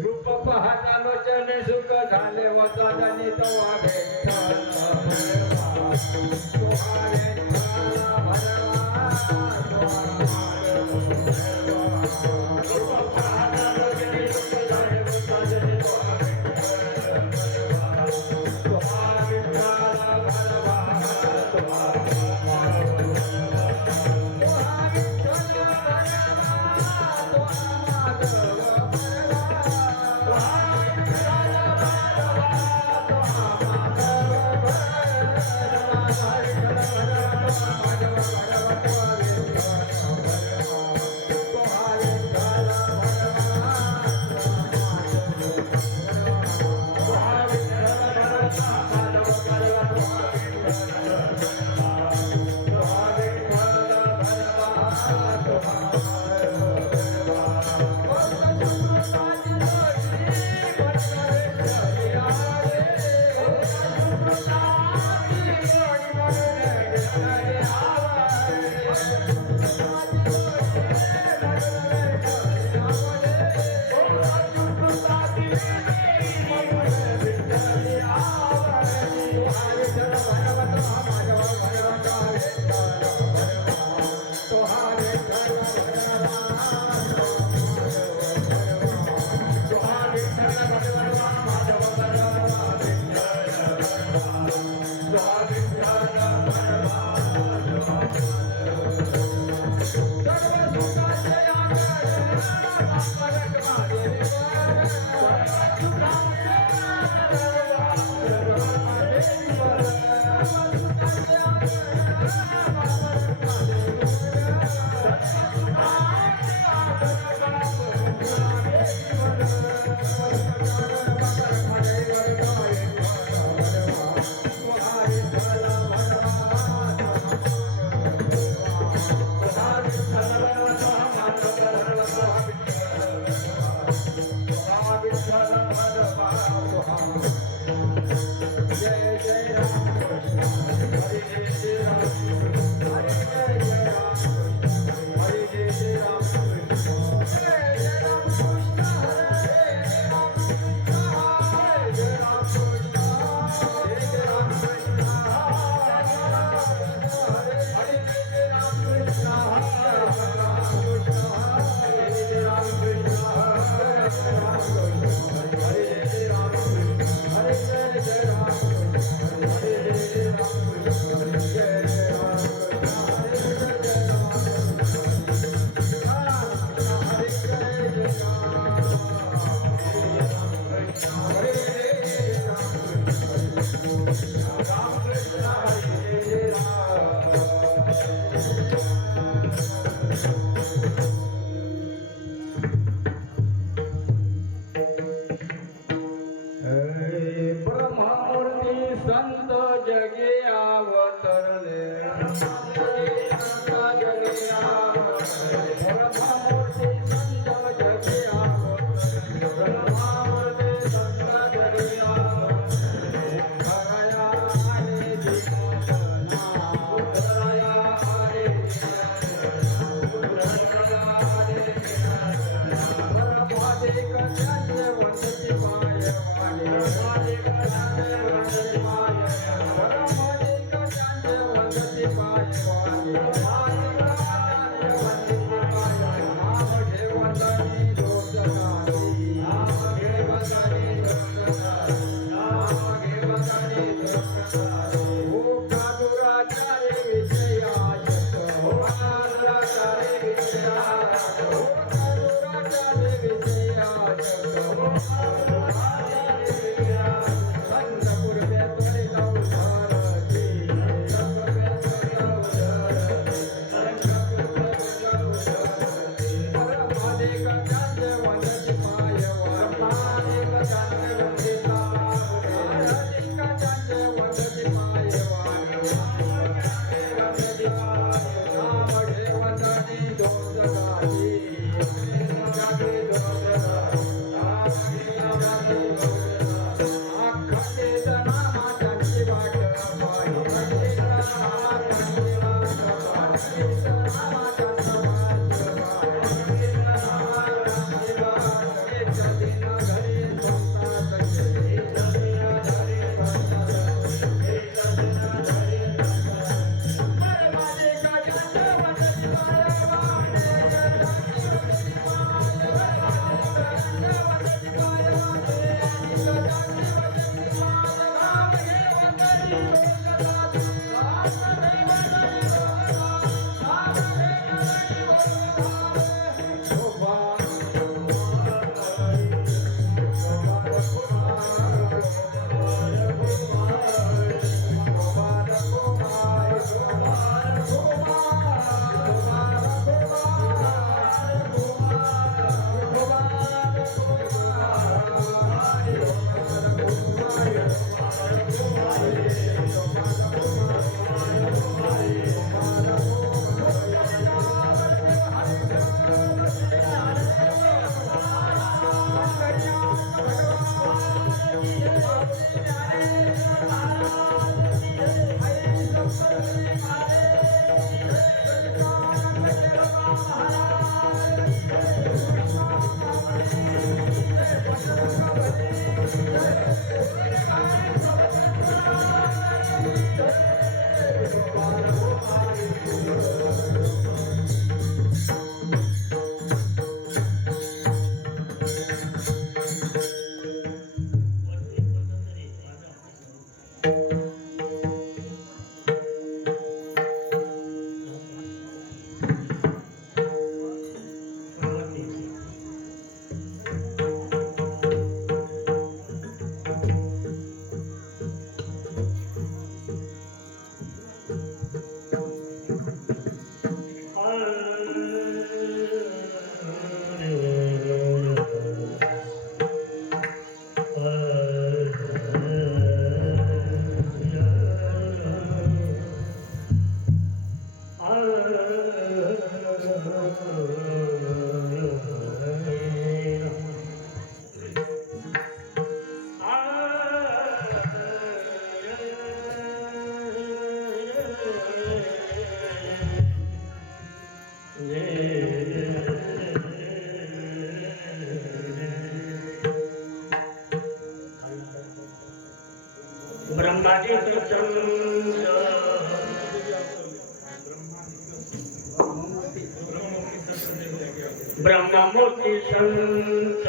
रूप पाहता लोचने सुख झाले वचनी तवा भेटला ब्रह्मादिक संत ब्रह्ममूर्ती संत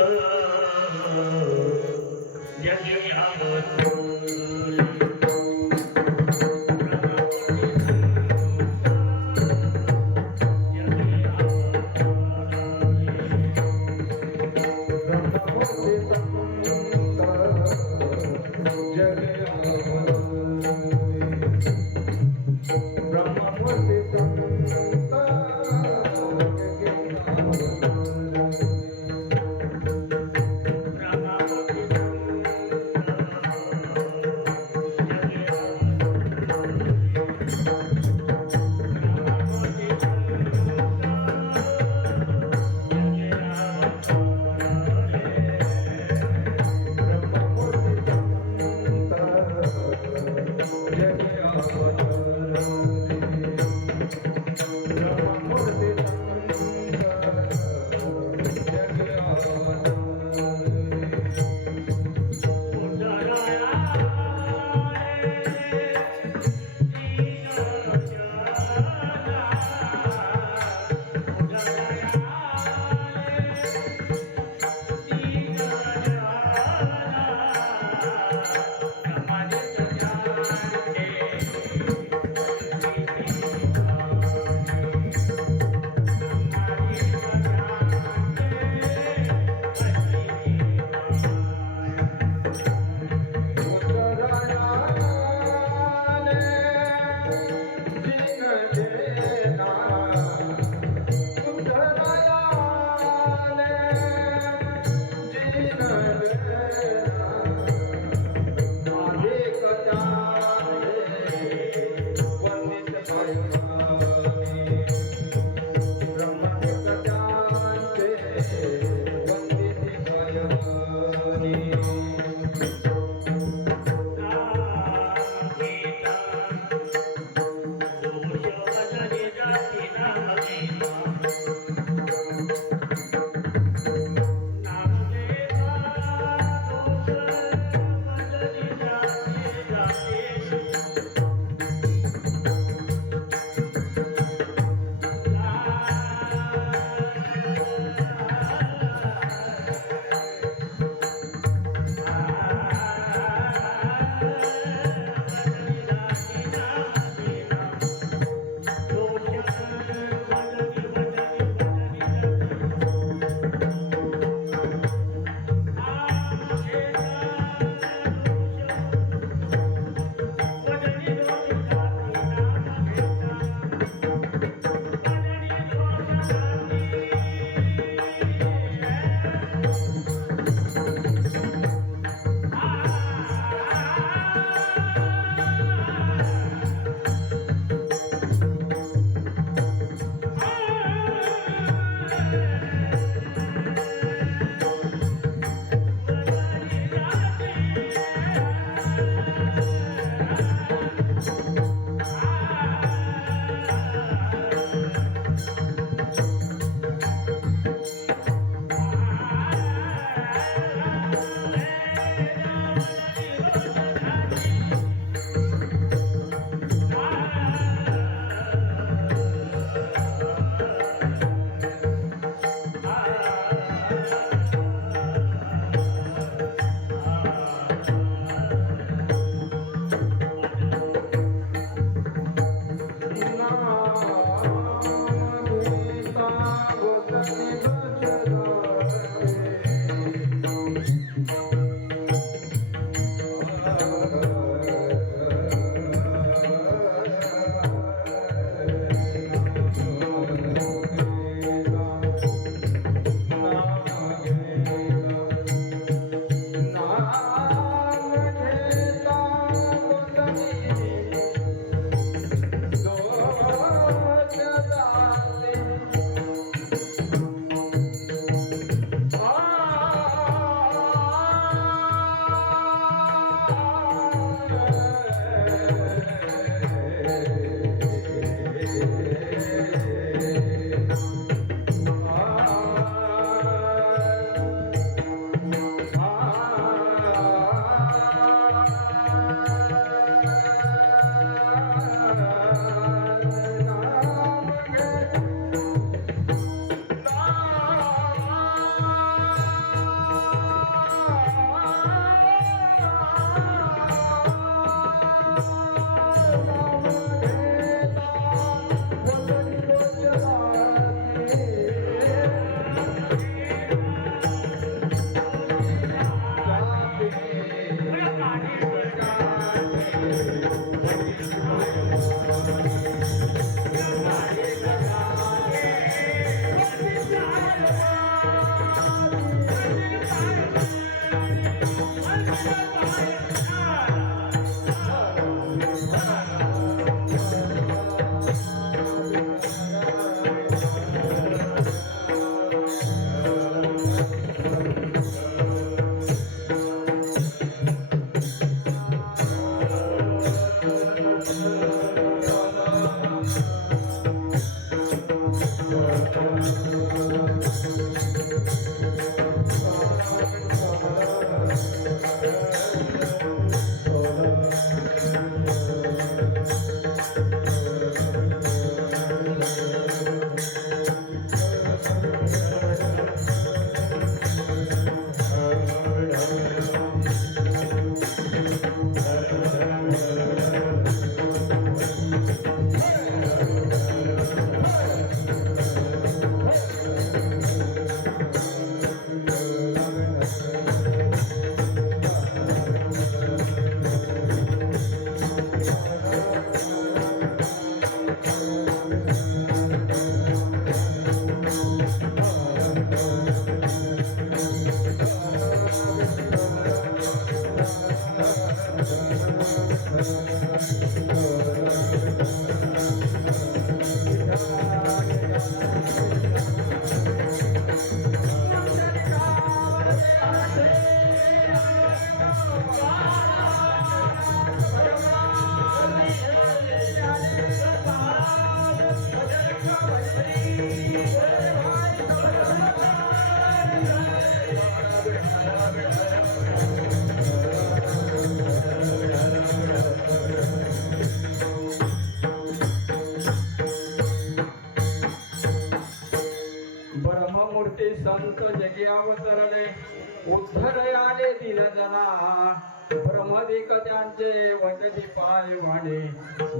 ब्रह्ममूर्ती संत जगी अवतरणे उद्धर आले दीनजना ब्रह्मदिक त्यांचे वंदती पाय वाणे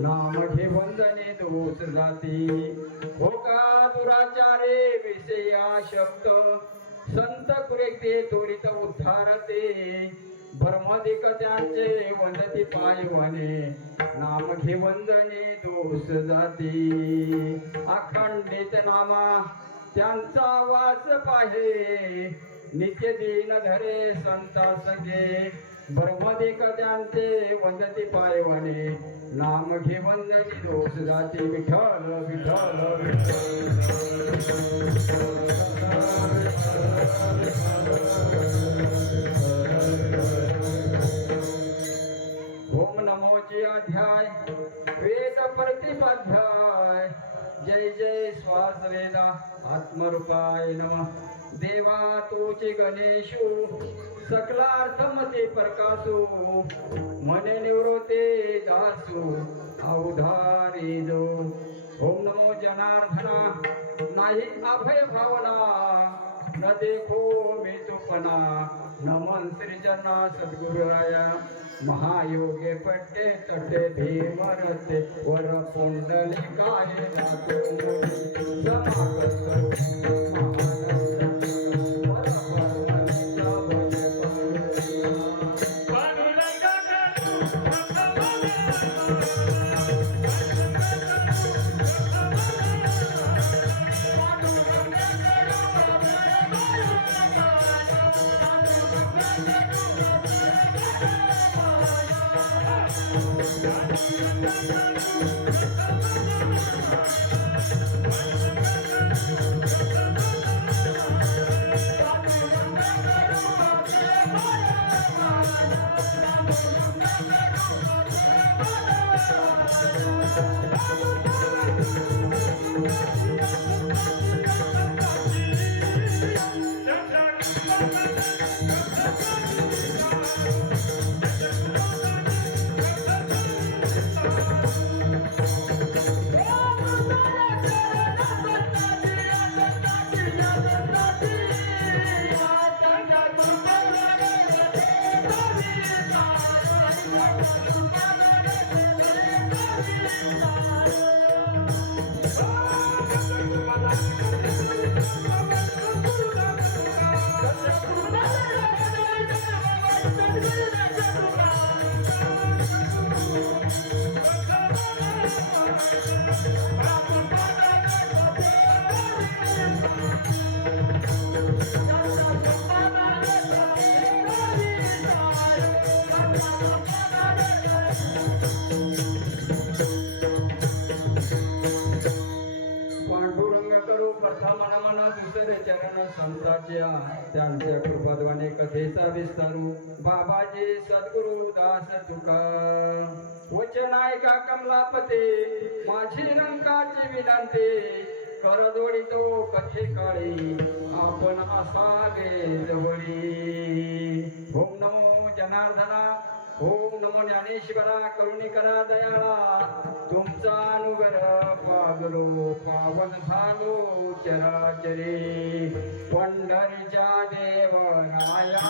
नाम घे वंदने दोष जाती हो का दुराचारे विषया शब्द संत कुरेते त्वरित उद्धारते ब्रह्मदिक त्यांचे वंदती पाय वाणे नाम घे वंदने दोष जाती अखंडित नामा त्यांचा वास पाहे नित्य दीन धरे संता संगे ब्रह्मदिक त्यांचे वंदती पायवाने नाम घे वंदनी दोष जाती विठ्ठल विठ्ठल ओम नमोची अध्याय वेद प्रतिपाध्याय जय जय श्वास वेदा आत्मरूपाय नमः देवा तोचे गणेशु सकलार्थमते प्रकाशो मने निवृत्ते दासु अवधारी जो ओम नमो जनार्दना नाही अभय भावना न देखो मी तुपना नमन श्रीजना सद्गुरुराया महायोगे पट्टे तटे भीमरते वर पुंडली काय पांडुरंग करू प्रथम मना दुसरे चरण संताच्या त्यांच्या कृपाद्वाने कथेचा विस्तारू बाबाजी सद्गुरु दास तुका वचन ऐका कमलापते माझी रंगाची विनंती कर जोडितो कथे काळी आपण असावे जवळी ओम नमो जनार्दना ओम नमो ज्ञानेश्वरा करुणिकरा दयाळा तुमचा अनुग्र पागलो पावन झालो चराचरी पंढरीच्या देवराया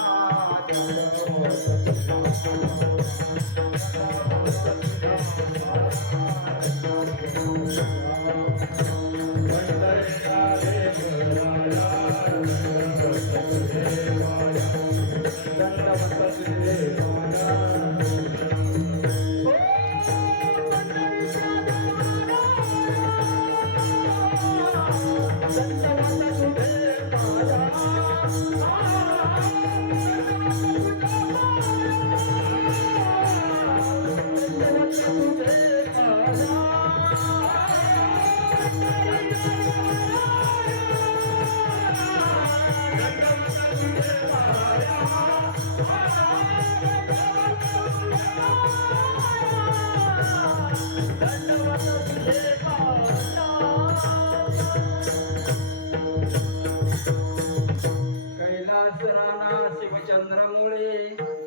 कैलास राणा शिवचंद्रमुळे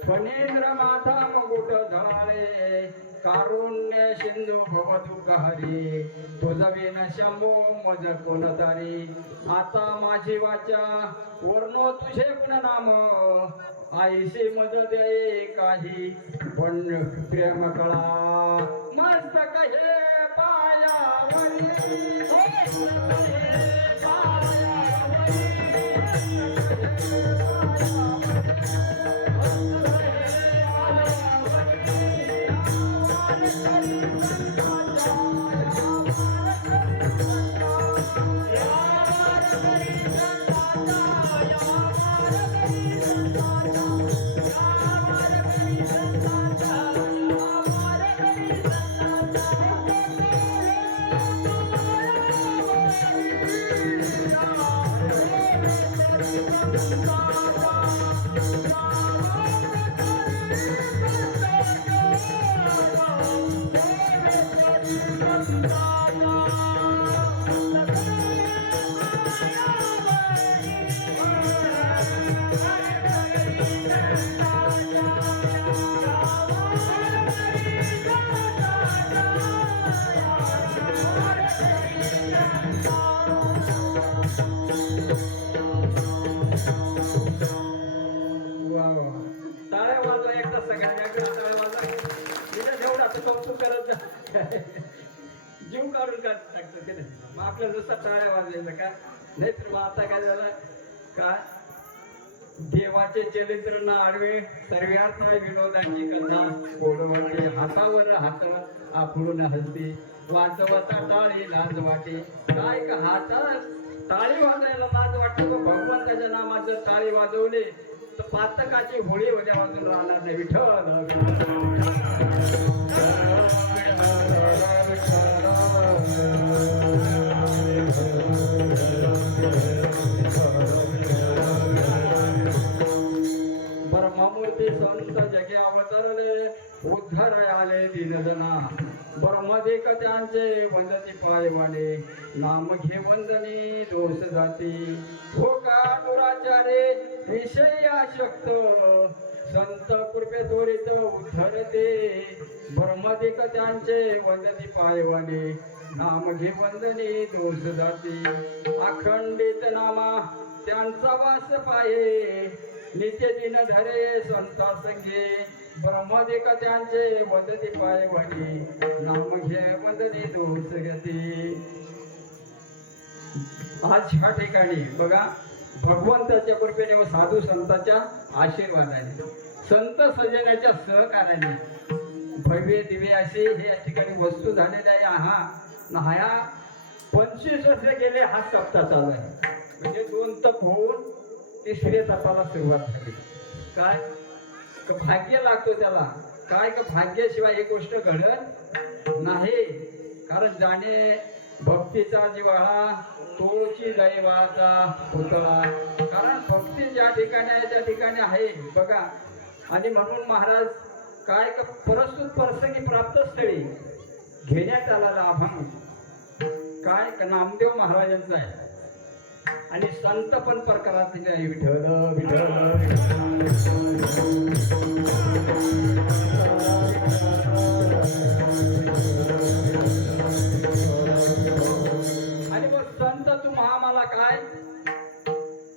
फणेंद्र माथा मुकुट झाले कारुण्य सिंधू भवदुःख हरी तुझविन शंभो मज कोण तारी आता माझी वाचा वर्णो तुझे गुणनाम आईशी मज दे काही पण प्रेम कळा मस्तक हे पायावरी टाळ्या वाजवा एकदा सगळ्यांना टाळ्या वाजवा तिथे जेवढं आता कौतुक करत जा जीव काढून टाकतं ते मग आपल्याला नुसता टाळ्या वाजवायचं का नाही तर मग आता काय झालं का देवाचे चरित्र ना आडवे सर्व्यार्थ विनोदाची कथा कोडवते हातावर हात आपळून हसते वाजवता टाळी लाज वाटे काय का हातात टाळी वाजवायला लाज वाटते तो भगवंताच्या नामात जर टाळी वाजवली तर पातकाची होळी उद्या वाजून राहणार नाही विठ्ठल ब्रह्ममूर्ती संत जगे अवतरले उद्धार आले दीनजना ब्रह्मदेक त्यांचे वंदती पायवाने नाम घे वंदनी दोष जाती हो का दुराचारे विषय आशक्त संत कृपे त्वरित उद्धरते ब्रह्मदेक त्यांचे वंदती पायवाने नाम घे वंदनी दोष जाती अखंडित नामा त्यांचा वास पाये नित्य दिन धरे संता संगे ब्रह्मदेक त्यांचे वदती पायवानी नाम घे वंदनी दोष गती आज ह्या ठिकाणी बघा भगवंताच्या कृपेने व साधू संतांच्या आशीर्वादाने संत सजण्याच्या सहकार्याने भव्य दिव्य असे हे या ठिकाणी वस्तू झालेल्या आहे ह्या 25 वर्ष गेले हा सप्ताह चालू आहे म्हणजे 2 तप होऊन 3रे तपाला सुरुवात झाली काय तर भाग्य लागतो त्याला. काय का भाग्याशिवाय ही गोष्ट घडत नाही. कारण जाणे भक्तीचा जिव्हाळा तोची दैवाचा पुतळा. कारण भक्ती ज्या ठिकाणी आहे त्या ठिकाणी आहे बघा. आणि म्हणून महाराज काय का परस्तुत प्रसंगी प्राप्त स्थळी घेण्यात आलेला अभंग काय का नामदेव महाराजांचा आहे. आणि संत पण प्रकारात विठ्ठल विठ्ठल आणि मग संत तुम्हा आम्हाला काय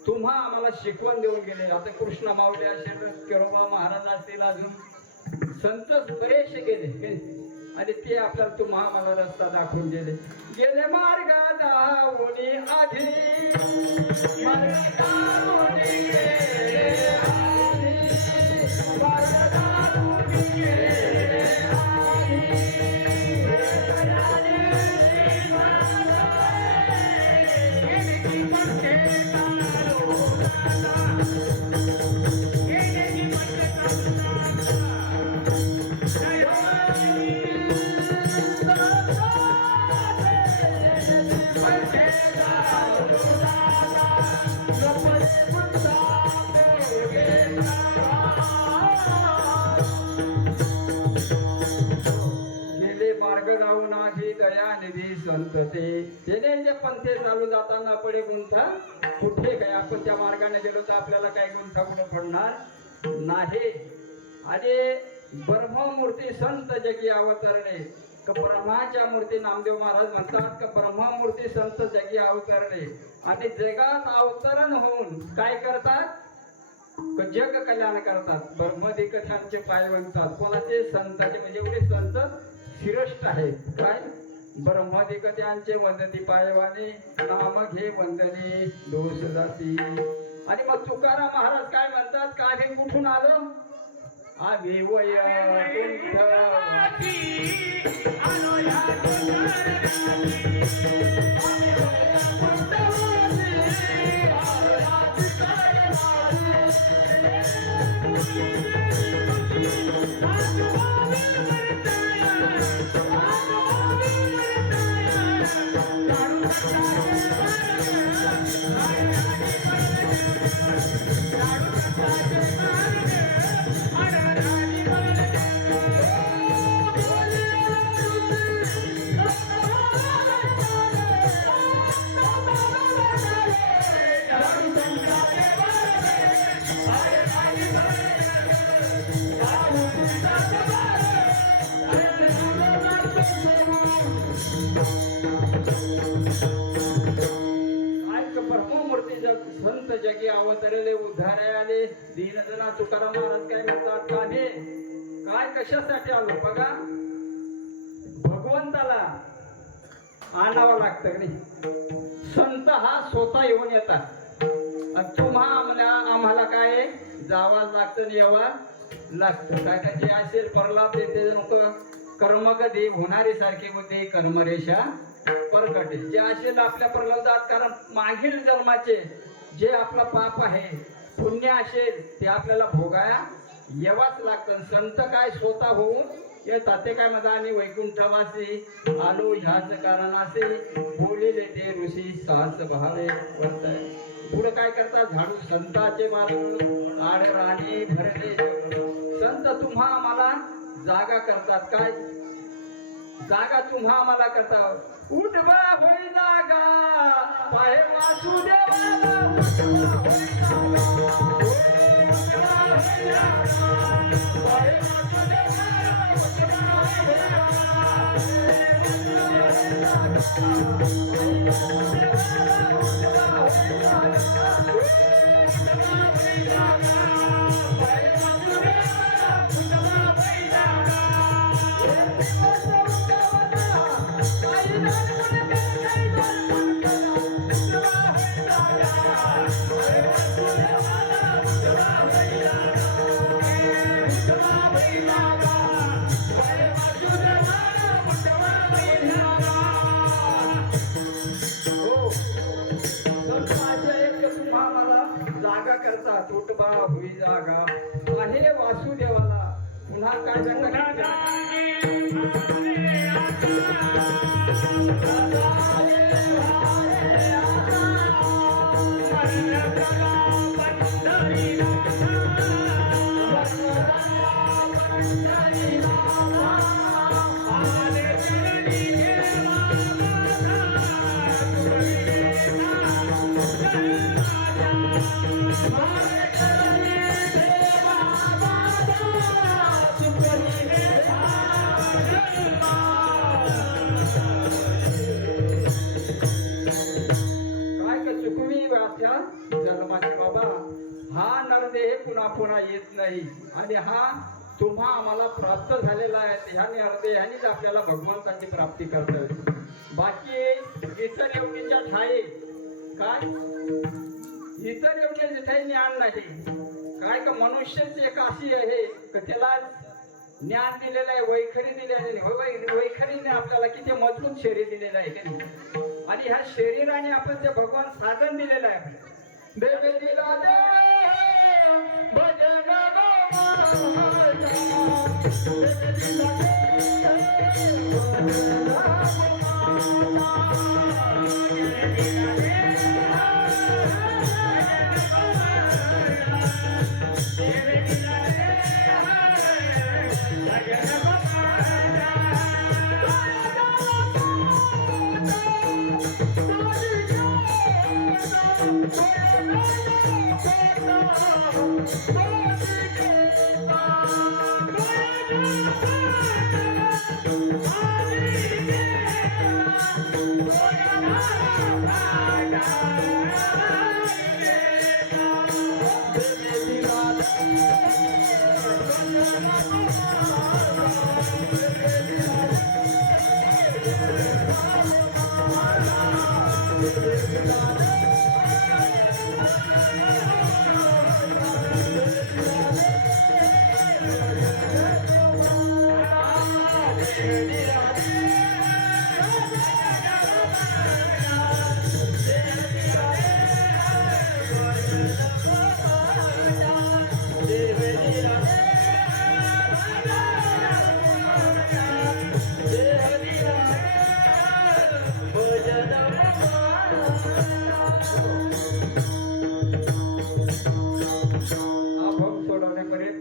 तुम्हा आम्हाला शिकवण देऊन गेले. आता कृष्ण माऊली असेल केरोबा महाराज असतील अजून संत बरेचसे गेले आणि ते आपल्याला तुम्हा आम्हाला रस्ता दाखवून गेले. गेले मार्ग दावणी आधी मार्ग दावणी गेले आधी, मार्ग दावणी गेले आधी. संत ते जे पंथे चालू जाताना पडे गुंथा कुठे काय. आपण त्या मार्गाने गेलो तर आपल्याला काय गुंथा कुठे पडणार नाही. आणि ब्रह्ममूर्ती संत जगी अवतरणे. ब्रह्माच्या मूर्ती नामदेव महाराज म्हणतात की ब्रह्ममूर्ती संत जगी अवतरणे. आणि जगात अवतरण होऊन काय करतात जग कल्याण करतात. ब्रह्मदिकथांचे पाय म्हणतात कोणाचे संतांचे म्हणजे एवढे संत श्रेष्ठ आहेत. काय ब्रह्मदिकथांचे वंदती पायवाने नाम घे वंदने दोष जाती. आणि मग तुकाराम महाराज काय म्हणतात का आम्ही कुठून आलो आम्ही वैकुंठ संत जगी अवतरले उद्धारे आले दीनजना. तुकाराम महाराज काय म्हणतात काहे काय कशासाठी आलो बघा. भगवंताला आणावं लागतं की नाही. संत हा स्वतः येऊन येतात आणि तुम्हा आम्हाला काय जावं लागतं आणि यावं लागतं. काय काय जे असेल प्रल्हाद ते नको कर्म कधी होणारी सारखी होते कर्मरेषा प्रकटे. जे असेल आपल्या प्रल्हादात कारण मागील जन्माचे जे आपलं पाप आहे पुण्य असेल ते आपल्याला भोगाया यावाच लागतं. संत काय स्वतः होऊन येतात. ते काय म्हणतात आणि वैकुंठवासी आलो ह्याच कारणासे बोलिले ते ऋषी साहस भावे वर्तय. पुढे काय करतात झाडू संताचे बाजू आड राणी भरले. संत तुम्हा आम्हाला जागा करतात. काय जागा तुम्हा आम्हाला करतात. उठवा होई जागा पाहे वासुदेवाला. जागा करतात. उठबा होई जागा आहे वासुदेवाला पुन्हा काय सांगणार जन्माचे बाबा हा नरदेह पुन्हा पुन्हा येत नाही आणि हा तुम्हा आम्हाला प्राप्त झालेला आहे ह्या नरदेहानेच आपल्याला भगवंताची प्राप्ती करतात बाकी इतर योनीच्या ठाई काय इतर योनीच्या ठाई ज्ञान नाही काय का मनुष्यच एक अशी आहे का त्याला ज्ञान दिलेलं आहे वैखरी दिलेलं आहे वैखरीने आपल्याला किती मजबूत शरीर दिलेलं आहे की नाही आणि ह्या शरीराने आपण ते भगवान साधन दिलेलं आहे आपल्याला देवे दिला दे भजन देवे दिला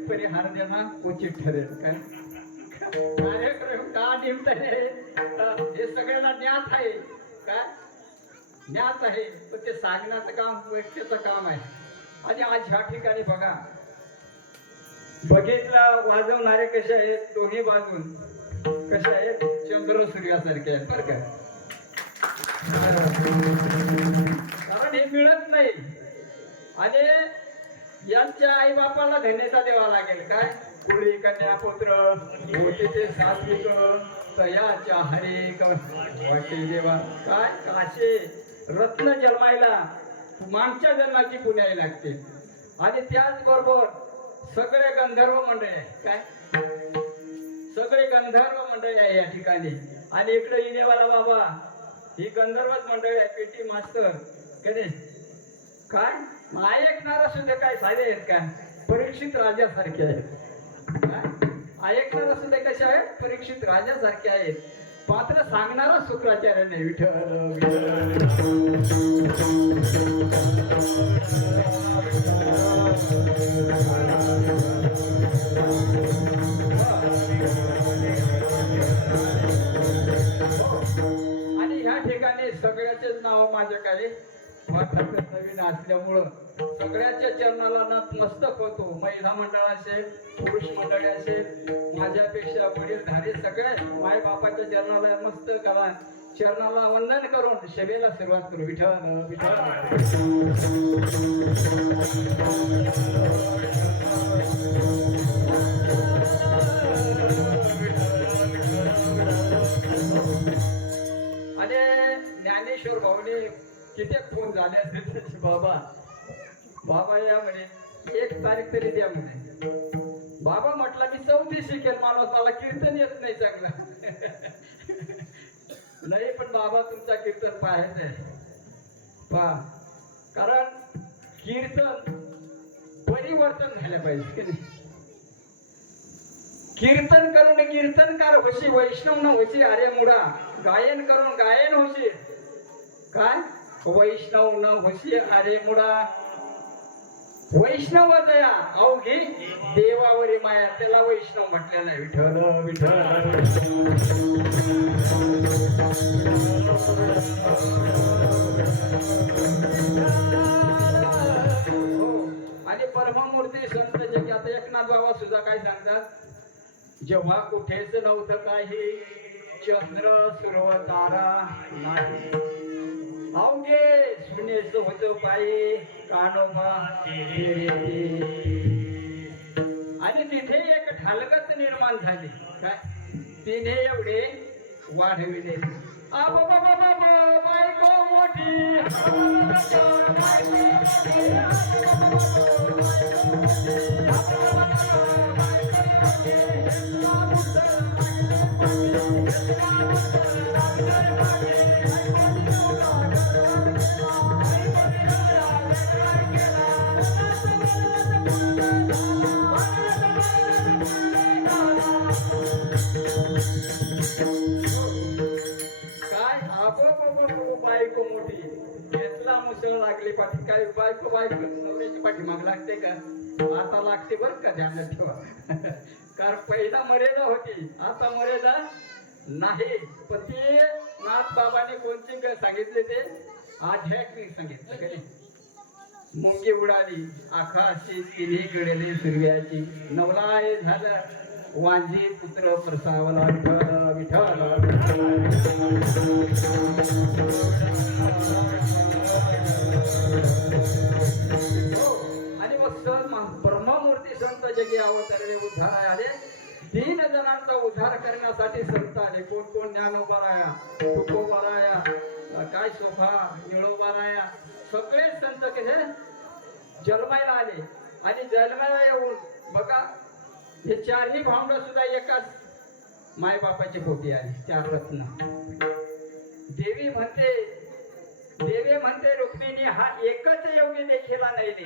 परिहार देना उचित ठरेल काय कार्यक्रम का निमताय हे सगळ्यांना ज्ञात आहे काय ज्ञात आहे पण ते सांगण्याचं काम व्यक्तीचं काम आहे आणि आज ह्या ठिकाणी बघा बघितलं वाजवणारे कसे आहेत दोन्ही बाजून कसे आहेत चंद्र सूर्यासारखे आहेत बरं का कारण हे मिळत नाही आणि यांच्या आई बापाला धन्यता द्यावा लागेल काय कुळी कन्या पुत्र होते ते सात्विक तयाच्या हरेक वाटे देवा काय काशे रत्न जन्मायला मागच्या जन्माची पुण्याई लागते आणि त्याचबरोबर सगळे गंधर्व मंडळी आहे काय सगळे गंधर्व मंडळी आहे या ठिकाणी आणि इकडे इनेवाला बाबा ही गंधर्वच मंडळी आहे पेटी मास्तर काय ऐकणारा सुद्धा काय साधे आहेत का परीक्षित राजासारखे आहेत ऐकणारा सुद्धा कसे आहेत परीक्षित राजासारखे आहेत मात्र सांगणारा शुक्राचार्याने विठ्ठल आणि ह्या ठिकाणी सगळ्याचेच नाव माझ्या काही नवीन असल्यामुळं सगळ्याच्या चरणाला नतमस्तक होतो महिला मंडळ असेल पुरुष मंडळी असेल माझ्यापेक्षा वडीलधारी सगळ्या माय बापाच्या चरणाला मस्त करा चरणाला वंदन करून सेवेला सुरुवात करू विठ्ठल विठ्ठल आणि ज्ञानेश्वर भाऊने किती फोन झाले असेल त्याचे बाबा बाबा या म्हणे 1 तारीख तरी द्या म्हणे बाबा म्हटलं मी 34 शिकेल माणूस मला कीर्तन येत नाही चांगलं नाही पण बाबा तुमचा कीर्तन पाहायचं आहे पहा कारण कीर्तन परिवर्तन झालं पाहिजे कीर्तन करून कीर्तनकार होशी, वैष्णव न होशी अरे मुडा, गायन करून गायन होशी काय, वैष्णव न होशी अरे मुडा. वैष्णव दया अवघी देवावरी माया, त्याला वैष्णव म्हटलेलं आहे. विठ्ठल विठ्ठल. हो. आणि परममूर्ती संत जगी आता एकनाथ बाबा सुद्धा काय सांगतात, जेव्हा कुठेच नव्हतं काही, चंद्र सुरव तारा नाही, अवघे सुनेच होत पायी कानोबा तेरे ते. आणि तिथे एक ढालगत निर्माण झाली काय, तिने एवढे वाढविले. बायको मोठी, बायको मोठी, घेतला मुसळ लागली पाठी. काय बायको बायको नवऱ्याची पाठीमाग लागते का, आता लागते बर का, ध्यानात ठेवा. कारण पहिला मर्यादा होती, आता मर्यादा नाही. पण ते नाथ बाबांनी कोणते सांगितले, ते आध्यात्मिक सांगितलं का नाही. मुंगी उडाली आकाशी, तिने गडले सूर्याची, नवलाय झालं वांजी पुत्र प्रसावला. विठ्ठल विठ्ठल. आणि मग ब्रह्ममूर्ती संत जगी अवतरले, उद्धार आले. 3 जणांचा उद्धार करण्यासाठी संत आले. कोण कोण, ज्ञानोबाराया, तुकोबाराया, काय शोभा निळोबाराया, सगळे संत कसे जन्मायला आले. आणि जन्मायला येऊन बघा, हे 4ही भावंड सुद्धा एकाच मायबापाची पोटी आली. 4 रत्न. देवी म्हणते रुक्मिणी, हा एकच योगी देखीला नाही.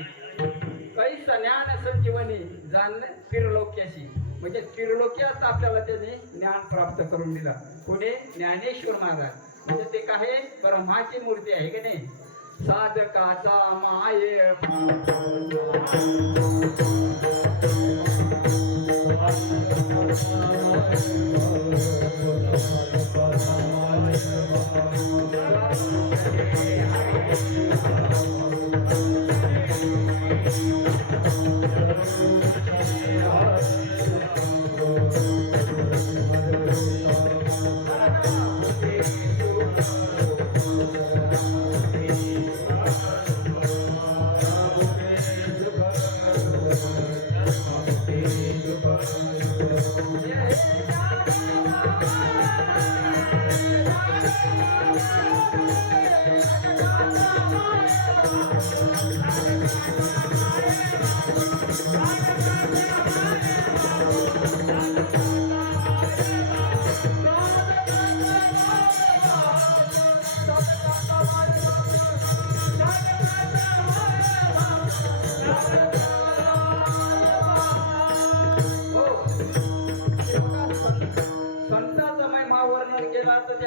काही ज्ञान संजीवनी जाण त्रिलोक्याशी, म्हणजे त्रिलोक्यात आपल्याला त्याने ज्ञान प्राप्त करून दिला. पुढे ज्ञानेश्वर महाराज, म्हणजे ते काय ब्रह्माची मूर्ती आहे की नाही. साधकाचा माये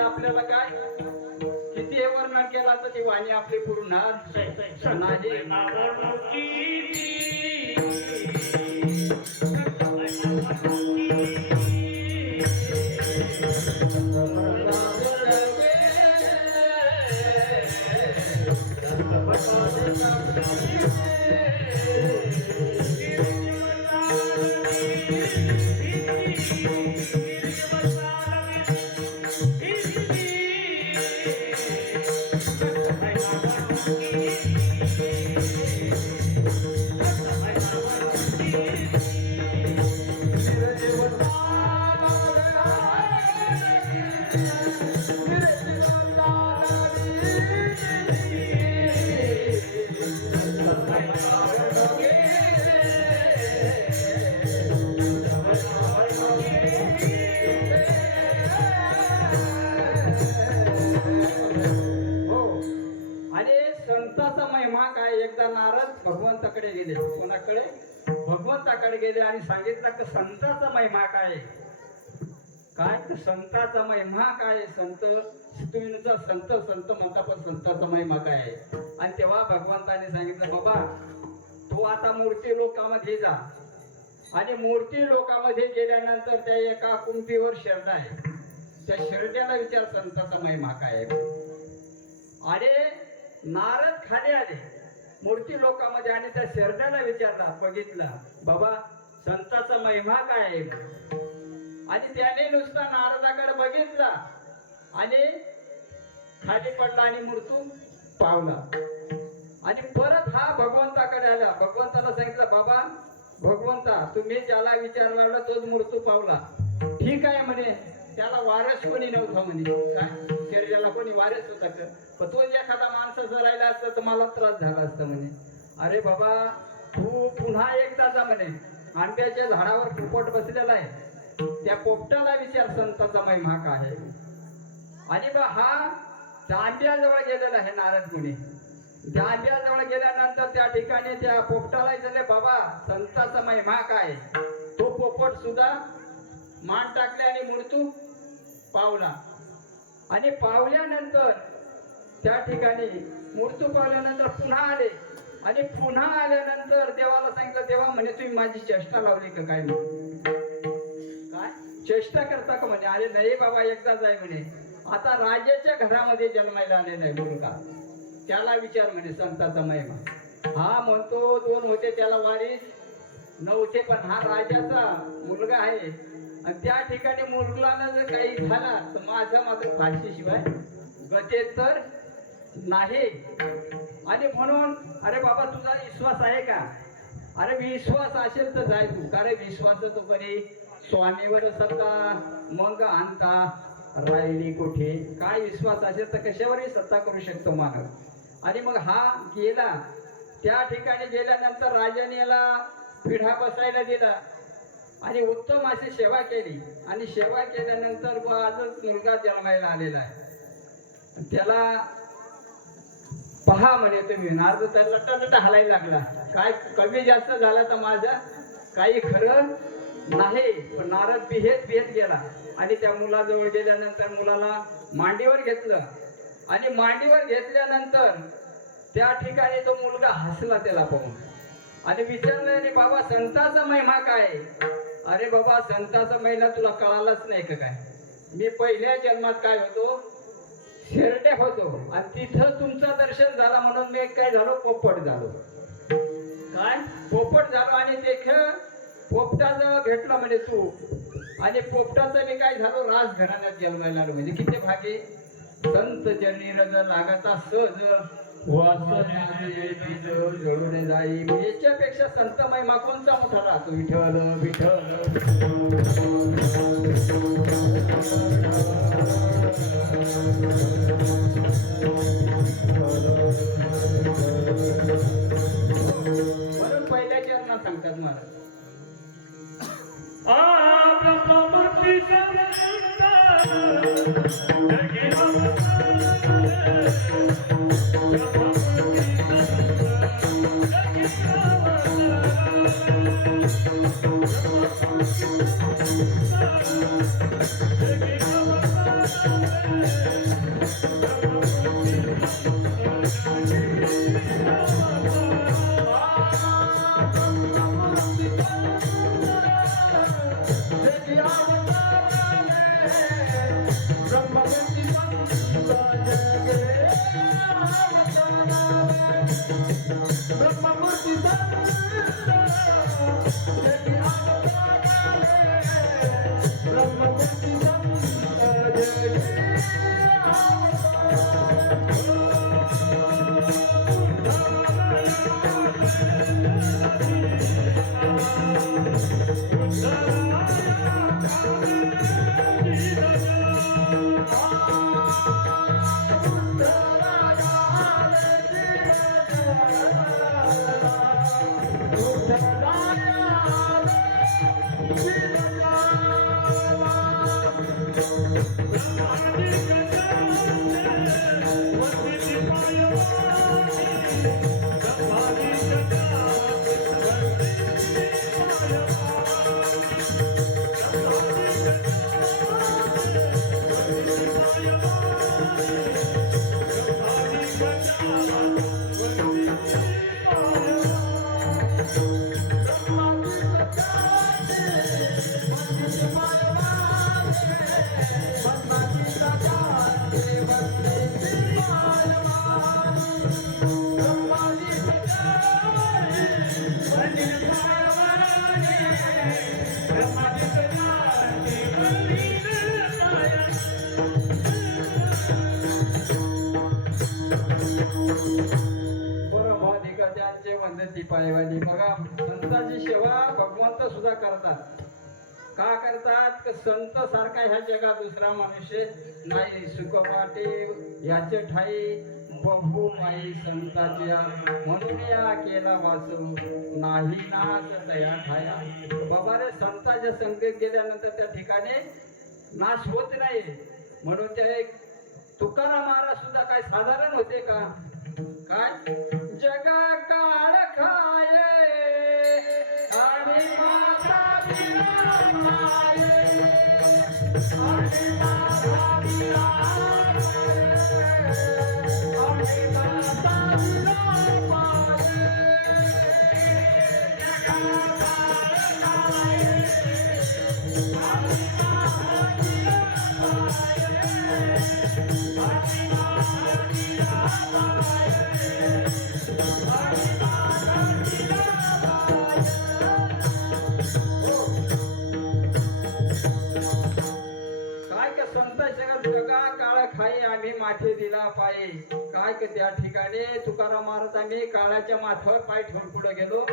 आपल्याला काय किती हे वर्णन केला तर ती वाणी आपली पूर्ण भगवंताकडे गेले. कोणाकडे? भगवंत भगवंताकडे गेले आणि सांगितलं की संताचा महिमा काय आहे? काय तर संताचा महिमा काय आहे? संत तुम्ही नुसता संत संत म्हणता पण संताचा महिमा काय आहे? आणि तेव्हा भगवंताने सांगितलं बाबा तू आता मूर्ती लोकामध्ये जा आणि मूर्ती लोकामध्ये गेल्यानंतर त्या एका कुंपीवर शरडा आहे, त्या शरड्याला विचार संताचा महिमा काय आहे. आणि नारद खाली आले मूर्ती लोकामध्ये आणि त्या शरड्याला विचारला, बघितला बाबा संताचा महिमा काय आहे. आणि त्याने नुसता नारदाकडे बघितला आणि खाली पडला आणि मृत्यू पावला. आणि परत हा भगवंताकडे आला, भगवंताला सांगितलं बाबा भगवंता तुम्ही ज्याला विचारला तोच मृत्यू पावला. ठीक आहे म्हणे, त्याला वारस कोणी नव्हता म्हणे. काय शरीराला कोणी वारस होता का? पण तो एखादा माणसाचा राहिला असता तर मला त्रास झाला असता म्हणे. अरे बाबा तू पुन्हा एकदा जा म्हणे, आंब्याच्या झाडावर पोपट बसलेला आहे, त्या पोपटाला विचार संताचा महिमा काय आहे. आणि बा हा जांभ्याजवळ गेलेला आहे नारद मुनी. जांभ्याजवळ गेल्यानंतर त्या ठिकाणी त्या पोपटाला विचारले बाबा संताचा महिमा काय. तो पोपट सुद्धा मान टाकले आणि मृत्यू पावला. आणि पावल्यानंतर त्या ठिकाणी मृत्यू पावल्यानंतर पुन्हा आले आणि पुन्हा आल्यानंतर देवाला सांगितलं, देवा म्हणे तुम्ही माझी चेष्टा लावली का काय म्हणे. काय चेष्टा करता का म्हणे. अरे नाही बाबा एकदा जाय म्हणे, आता राजाच्या घरामध्ये जन्मायला आले नाही मुलगा, त्याला विचार म्हणे संताचा महिमा. हा म्हणतो दोन होते त्याला वारीस नव्हते, पण हा राजाचा मुलगा आहे आणि त्या ठिकाणी मुलाला जर काही झाला तर माझं मात्र फाशीशिवाय गतेतर नाही. आणि म्हणून अरे बाबा तुझा विश्वास आहे का. अरे विश्वास असेल तर जाय तू, कारण विश्वास तो कधी स्वामीवर सत्ता मग आणता राहिली कुठे. काय विश्वास असेल तर कशावरही सत्ता करू शकतो मानव. आणि मग हा गेला, त्या ठिकाणी गेल्यानंतर राजाने याला पिढा बसायला दिला आणि उत्तम अशी सेवा केली. आणि सेवा केल्यानंतर आजच मुलगा जन्मायला आलेला आहे. त्याला पहा म्हणे तुम्ही. नारद त्याला लटलट हलायला लागला, काय कमी जास्त झाला तर माझा काही खरं नाही. पण नारद बिहेत गेला आणि त्या मुलाजवळ गेल्यानंतर मुलाला मांडीवर घेतलं. आणि मांडीवर घेतल्यानंतर त्या ठिकाणी तो मुलगा हसला त्याला पाहून आणि विचारलं, अरे बाबा संताचा महिमा काय. अरे बाबा संताचा महिमा तुला कळालाच नाही का काय. मी पहिल्या जन्मात काय होतो, शेरडे होतो आणि तिथं तुमचं दर्शन झालं म्हणून मी काय झालो, पोपट झालो. काय पोपट झालो आणि तिथं पोपटाजवळ भेटला म्हणजे तू. आणि पोपटाचा मी काय झालो, राजघराण्यात जन्मायला आलो. म्हणजे किती भागे संत जनी रज लागता सहज जळून जाई. याच्यापेक्षा संत महिमा कोणता मोठा राहतो. विठ्ठल विठ्ठल म्हणून पहिल्या चरणात सांगतात महाराज. पायवाली बघा संतांची सेवा भगवंत सुद्धा करतात का करतात की संत सारखा ह्या जगात दुसरा मनुष्य नाही सुख वाटे याचे ठाई बहू पायी संताच्या म्हणून या केला वाचू नाही नाश तया ठाया बाबा रे संताच्या संगतीत गेल्यानंतर त्या ठिकाणी नाश होत नाही म्हणून त्या एक तुकाराम महाराज सुद्धा काय साधारण होते का काय जगा काळ खाये आणि माता बिना माये आणि माता बिना आणि माता बिना माये जगा काळ खाये आणि माता बिना आम्ही माथे दिला पायी काय की त्या ठिकाणी तुकाराम महाराजांनी काळाच्या माथ्यावर पाय ठेवून पुढे गेलो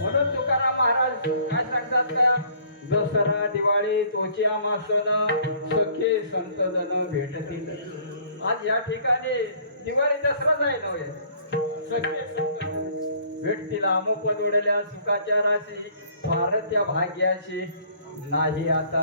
म्हणून तुकाराम महाराज काय सांगतात का दसरा दिवाळी तोची आम्हा सण सखे संत जन भेटतील आज या ठिकाणी दिवाळी दसरा जाईल होय सखे संत भेटतील आमोपद उडल्या सुखाच्या राशी भारत्या भाग्याशी नाही आता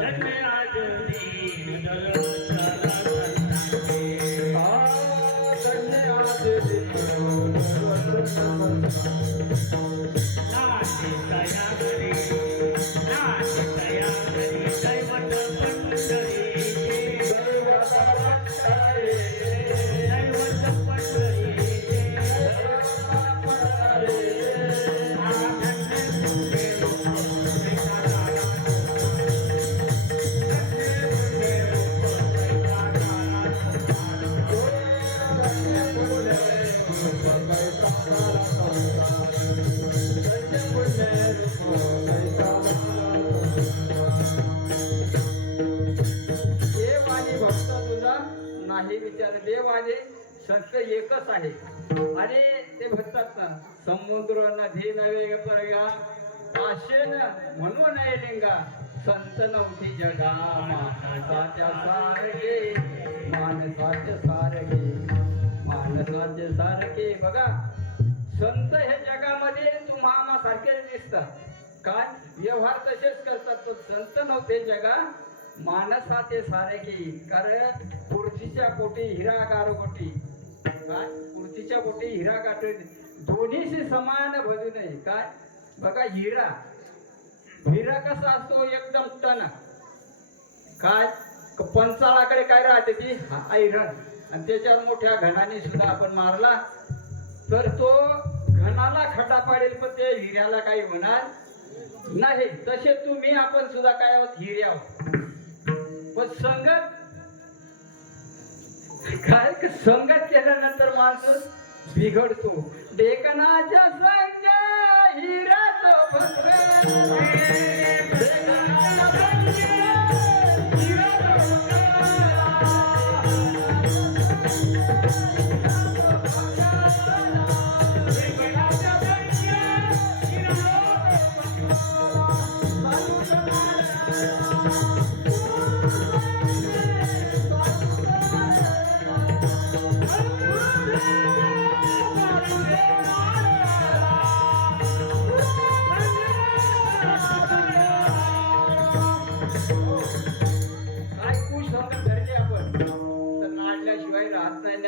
नाही विचार देव आणि संत एकच आहे आणि ते म्हणतात ना समुद्र नदी नवे परगा आशेन म्हणून नाही लिंगा संत नव्हती जगा माणसाच्या सारखे माणसाच्या सारखे माणसाचे सारखे बघा संत हे जगामध्ये तुम्हाला सारखे दिसतात काय व्यवहार तसेच करतात पण संत नव्हते जगा माणसाचे सारखे कारण पृथ्वीच्या पोटी हिरा गारगोटी काय पृथ्वीच्या पोटी हिरा गाठो दोन्हीशी समान भजू नये काय बघा हिरा हिरा कसा असतो एकदम टन काय पंचाळाकडे काय राहते ती आयरन आणि त्याच्यात मोठ्या घणाने सुद्धा आपण मारला तर तो घणाला खटा पाडेल पण ते हिऱ्याला काही होणार नाही तसे तुम्ही आपण सुद्धा काय आहोत हिरे आहोत पण संगत काय संगत केल्यानंतर माणूस बिघडतो डेकनाच्या संग हिरा तो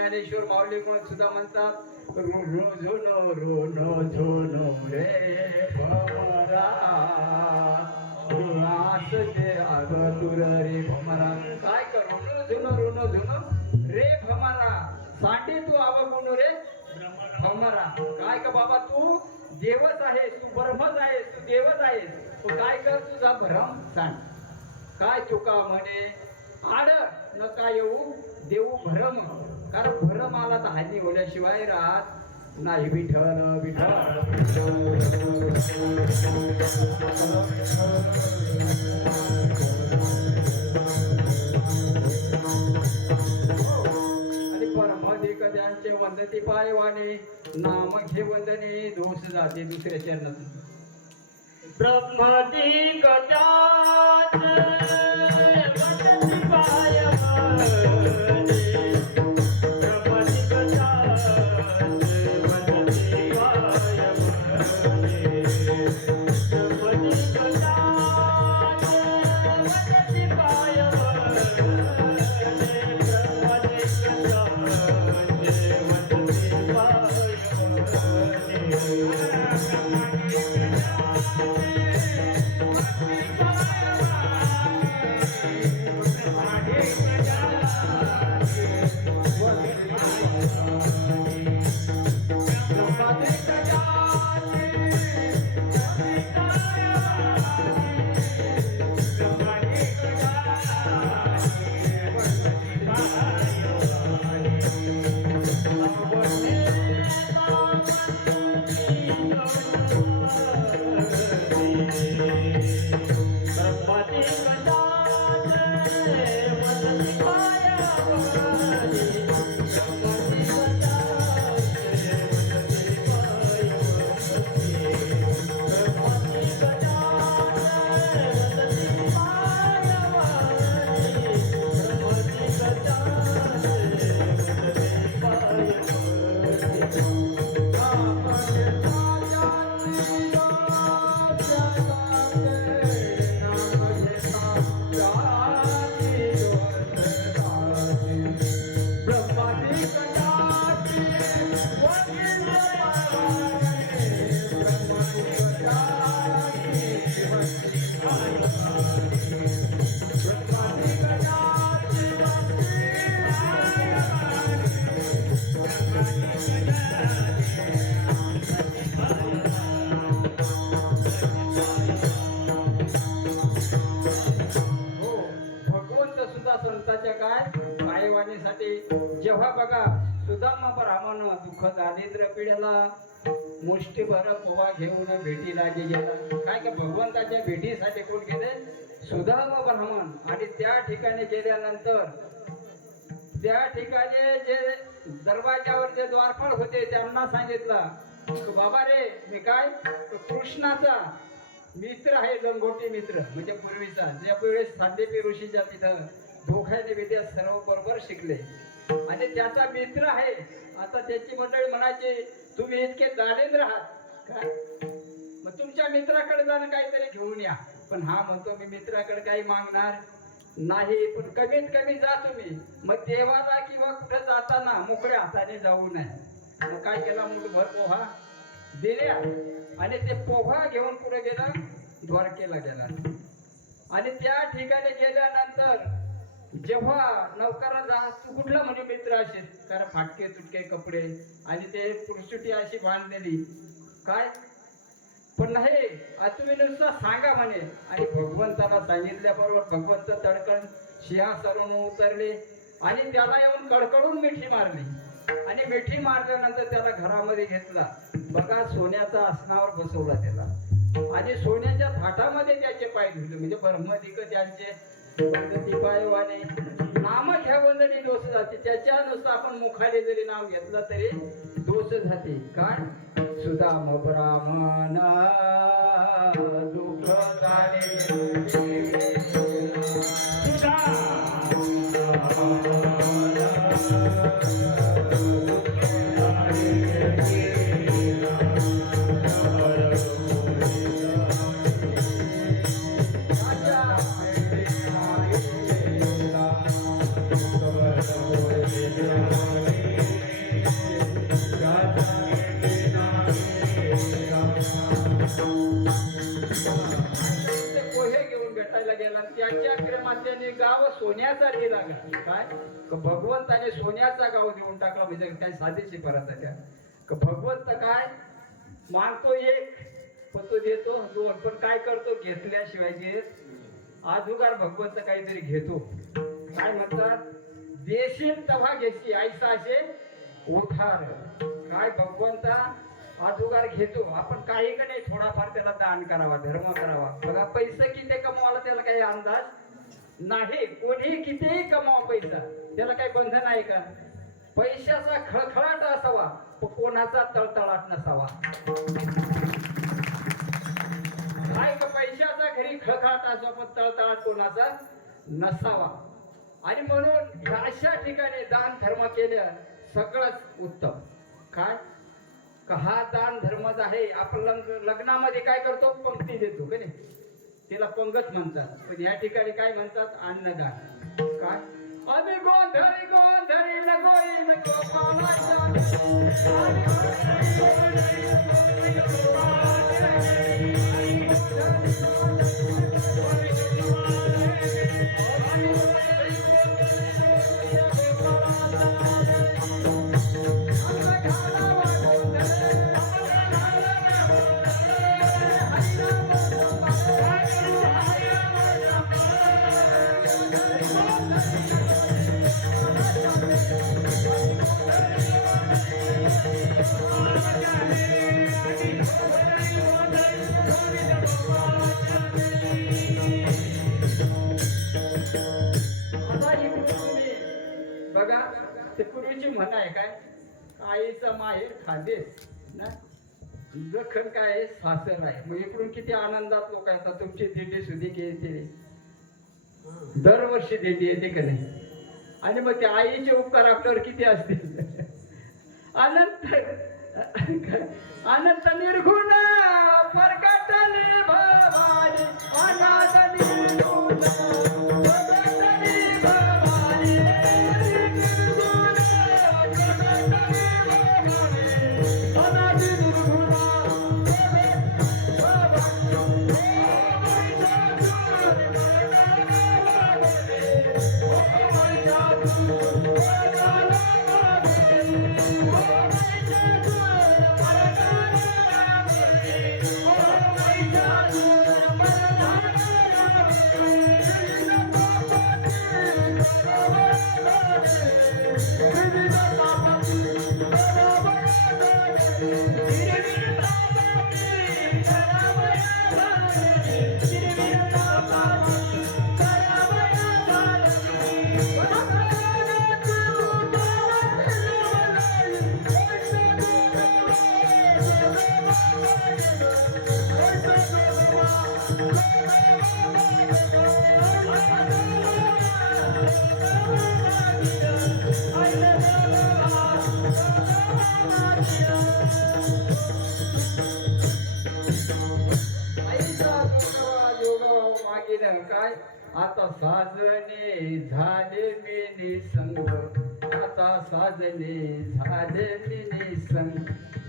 ज्ञानेश्वर माऊली कोण सुद्धा म्हणतात झुनो रुनो झुनो रे भमरा आस दे आग तुर रे भमरा काय कर झुनो रुनो झुनो रे भमरा सांडे तू आवगुण रे भमरा काय का बाबा तू देवच आहेस तू ब्रह्मच आहेस तू देवच आहेस तू काय कर तुझा भ्रम सांड काय चुका म्हणे आड नका येऊ देऊ भरम, कारण भरम आला तर हानी होल्याशिवाय राहत नाही. विठ्ठल विठ्ठल आणि परमाधिक त्यांचे वंदती पायवाने, नाम घे वंदने दोष जाते दुसऱ्या चरणात. ब्रह्मादी गजात वदती पायवाने, ब्रह्मादी गजात वदती पायवाने, ब्रह्मादी गजात वदती पायवाने, ब्रह्मादी गजात वदती जेव्हा बघा सुदामा ब्राह्मण दुःख दारिद्र्य पिढ्याला मुष्टीभर पोवा घेऊन भेटी लागे गेला. काय का भगवंताच्या भेटीसाठी कोण गेले? सुदामा ब्राह्मण. आणि त्या ठिकाणी गेल्यानंतर त्या ठिकाणी जे दरवाजावर जे द्वारपाल होते त्यांना सांगितलं, बाबा रे मी काय कृष्णाचा मित्र आहे, लंगोटी मित्र म्हणजे पूर्वीचा, ज्या वेळेस सांदेपी ऋषीच्या तिथं दोघांनी विद्या सर्व बरोबर शिकले आणि त्याचा मित्र आहे. आता त्याची मंडळी म्हणायची तुम्ही इतके दारिद्र आहात काय, मग तुमच्या मित्राकडे जाणं काहीतरी घेऊन या. पण हा म्हणतो मी मित्राकडे काही मागणार नाही, पण कमीत कमी जा तुम्ही. मग देवाला किंवा कुठं जाताना मोकळ्या हाताने जाऊ नये. मग काय केला, मुठभर पोहा दिल्या आणि ते पोहा घेऊन पुढे गेला, द्वारकेला गेला. आणि त्या ठिकाणी गेल्यानंतर जेव्हा नौकरा जा तू कुठला म्हणे मित्र असेल, कारण फाटके तुटके कपडे आणि ते पुरसुटी अशी बांधलेली काय, पण नाही तुम्ही नुसतं सांगा म्हणे. आणि भगवंताला सांगितल्याबरोबर भगवंत तडकन सिंहासनावरून उतरले आणि त्याला येऊन कडकडून मिठी मारली. आणि मिठी मारल्यानंतर त्याला घरामध्ये घेतला. बघा सोन्याचा आसनावर बसवला त्याला आणि सोन्याच्या थाटामध्ये त्याचे पाय धुले. म्हणजे ब्रह्मदिक त्यांचे पद्धती पायवाने नाम घ्या वंदनी दोष जाते. त्याच्यानुसार आपण मुखाने जरी नाव घेतलं तरी दोष जाते. काय सुदाम ब्राह्मण दुःख गाव सोन्यासारखी लागला. काय भगवंताने सोन्याचा गाव देऊन टाकला. म्हणजे काय साधीची परत का भगवंत काय मानतो एक, पण तो देतो दोन. पण काय करतो, घेतल्याशिवाय घेत. आजूगार भगवंत काहीतरी घेतो. काय म्हणतात, देशील तव्हा घेशी ऐसा असे उधार. काय भगवंता अधुगार घेतो आपण, काही का नाही थोडाफार त्याला दान करावा, धर्म करावा. बघा पैसे किती कमवायला त्याला काही अंदाज नाही. कोणीही कितीही कमावा पैसा, त्याला काही बंधन आहे का? पैशाचा खळखळाट असावा पण कोणाचा तळतळाट नसावा. काय का पैशाचा घरी खळखळाट असावा पण तळतळाट कोणाचा नसावा. आणि म्हणून अशा ठिकाणी दान धर्म केलं सगळंच उत्तम. काय का हा दान धर्मच आहे. आपण लग्नामध्ये काय करतो, पंक्ती देतो का नाही, तिला पंगत म्हणतात. पण या ठिकाणी काय म्हणतात, अन्नदान. काय आम्ही गोंधळी गोंधळी लगोई गोपालाच्या बघा ते पूर्वीची म्हण आहे काय, आईचा माहेर खादेस ना, जखण काय आहे सासर आहे. मग इकडून किती आनंदात लोक येतात. तुमची दिंडी सुधी येते, दरवर्षी दिंडी येते का नाही. आणि मग त्या आईचे उपकार आपल्यावर किती असतील. अनंत अनंत निर्गुण प्रकटली भवानी, अनाथ निर्गुण प्रकटली भवानी, निर्गुण प्रकटली भवानी, अनाथ निर्गुण काय आता साजने झाले मी निसंग, आता साजने झाले मी निसंग,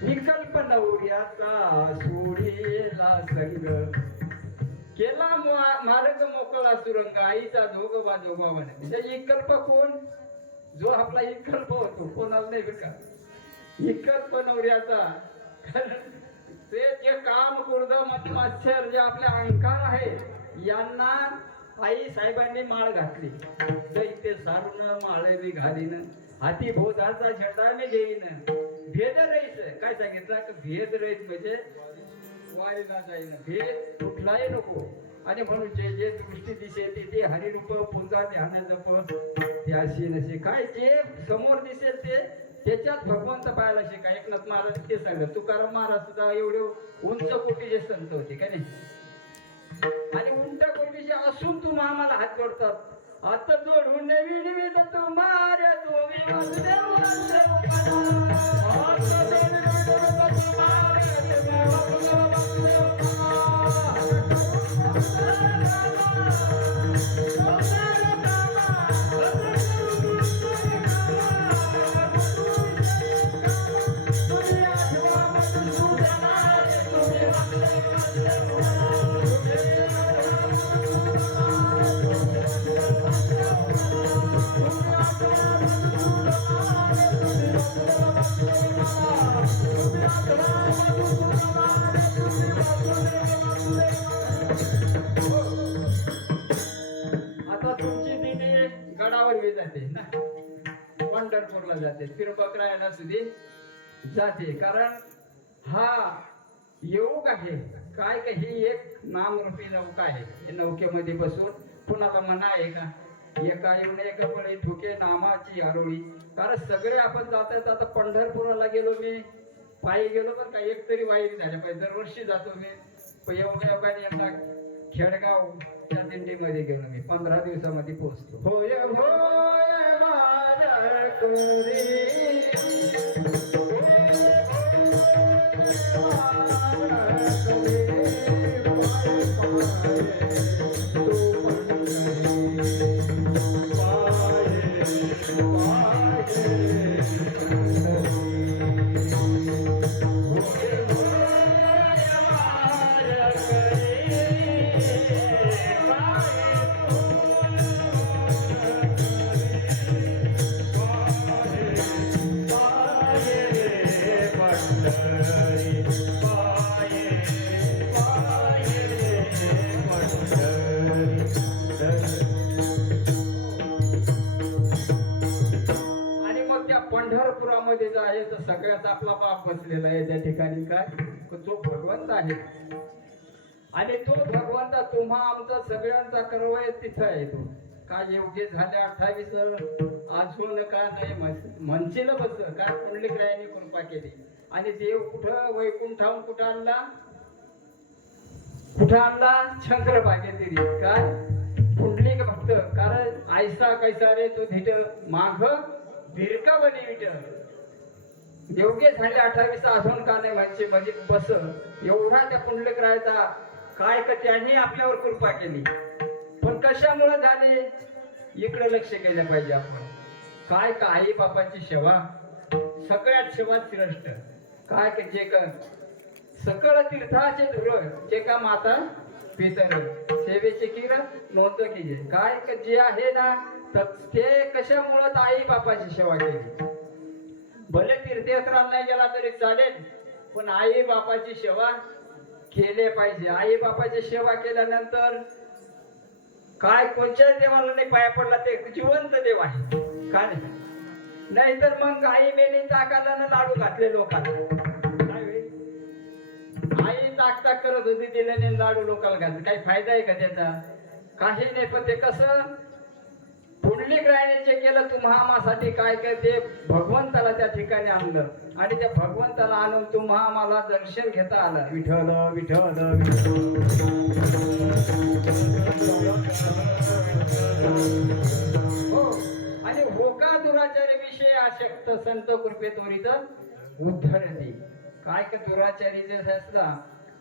विकल्प नवऱ्याचा सोडीला संग, केला मार्ग मोकळा सुरंग, आईचा जोगोबा जोगोबा म्हणे. विकल्प कोण, जो आपला विकल्प होतो, कोणाला नाही बरं का. विकल्प नवऱ्याचा ते जे काम क्रोध मत्सर जे आपले अहंकार आहे, यांना आई साहेबांनी माळ घातली. दैत्य सारून माळे बी घालीन, हाती भोजाचा झेंडाने घेईन, भेद रहीत. काय सांगितलं की भेद रहीत म्हणजे वारीला जाईन, भेद कुठलाही नको. आणि म्हणून जे जे दृष्टी दिसेल ते हरिरूप पुंजा ध्यान जप त्याशी नसे. काय जे समोर दिसेल ते त्याच्यात भगवंत पाहायला शिका. एकनाथ महाराज ते सांगत, तुकाराम महाराज सुद्धा एवढे उंच कोटीचे संत होते का नाही. आणि उंच कोटीचे असून तुम्ही आम्हाला हात जोडतात. हात जोडून विनवित तुम्हारे तुम्ही आता तुमची दिदी गडावर जाते ना. पंढरपूरला जाते, त्र्यंबक राहायला सुद्धा जाते. कारण हा योग आहे काय का, ही एक नामरूपी नौका आहे. या नौकेमध्ये बसून कुणाला मना आहे का, एका येऊन एक बळे ठोके नामाची आरोळी. कारण सगळे आपण जातात. आता पंढरपुराला गेलो मी, पायी गेलो पण का एक तरी वाईट झाल्या पाहिजे. दरवर्षी जातो मी. योगाने एकदा खेडगाव त्या दिंडीमध्ये गेलो मी, 15 दिवसामध्ये पोहोचलो. होय होय माझ्या कुरी पंढरपुरामध्ये जायचं सगळ्यात आपला बाप बसलेला आहे त्या ठिकाणी. काय तो भगवंत आहे. आणि तो भगवंत तुम्हा आमचा सगळ्यांचा करवय तिथं आहे. तो काय योग्य झाले 28 अजून का नाही म्हणशील बस काय पुंडलिकरायांनी कृपा केली. आणि देव कुठं वैकुंठाहून कुठं आणला, कुठं आणला शंकरबागेत. काय पुंडलिक भक्त. कारण ऐसा कैसा रे तो धिट माघ भिरकावली विट. योग्य झाले 28 अजून का नाही म्हणजे बस एवढा त्या पुंडलिक राहायचा. काय का त्यांनी आपल्यावर कृपा केली. पण कशामुळे झाले इकडे लक्ष केलं पाहिजे आपण. काय का आई बापाची सेवा सगळ्यात सेवा श्रेष्ठ. काय का जे का सकळ तीर्थाचे धुर जे का माता पितर सेवेचे किर नोंद केले. काय का जे आहे ना तर ते कशामुळं आई बापाची सेवा केली. भले तीर्थयात्रा नाही गेला तरी चालेल, पण आई बापाची सेवा केले पाहिजे. आई बापाची सेवा केल्यानंतर काय कोणत्याच देवाला नाही पाया पडला ते जिवंत देव आहे. काय नाही तर मग आई मेली ताकाला लाडू घातले लोकांना. आई ताक करत होती दिल्याने लाडू लोकांना घातले. काही फायदा आहे का त्याचा? काही नाही. पण ते कसं पुंडलिक रायने केलं तुम्हा आम्हासाठी काय काय ते भगवंताला त्या ठिकाणी आणलं. आणि त्या भगवंताला आणून तुम्हा आम्हाला दर्शन घेता आलं. विठ्ठल विठ्ठल हो. आणि होका दुराचार्य विषय आशक्त संत कृपे त्वरित उद्धरती. काय का दुराचारी जर असला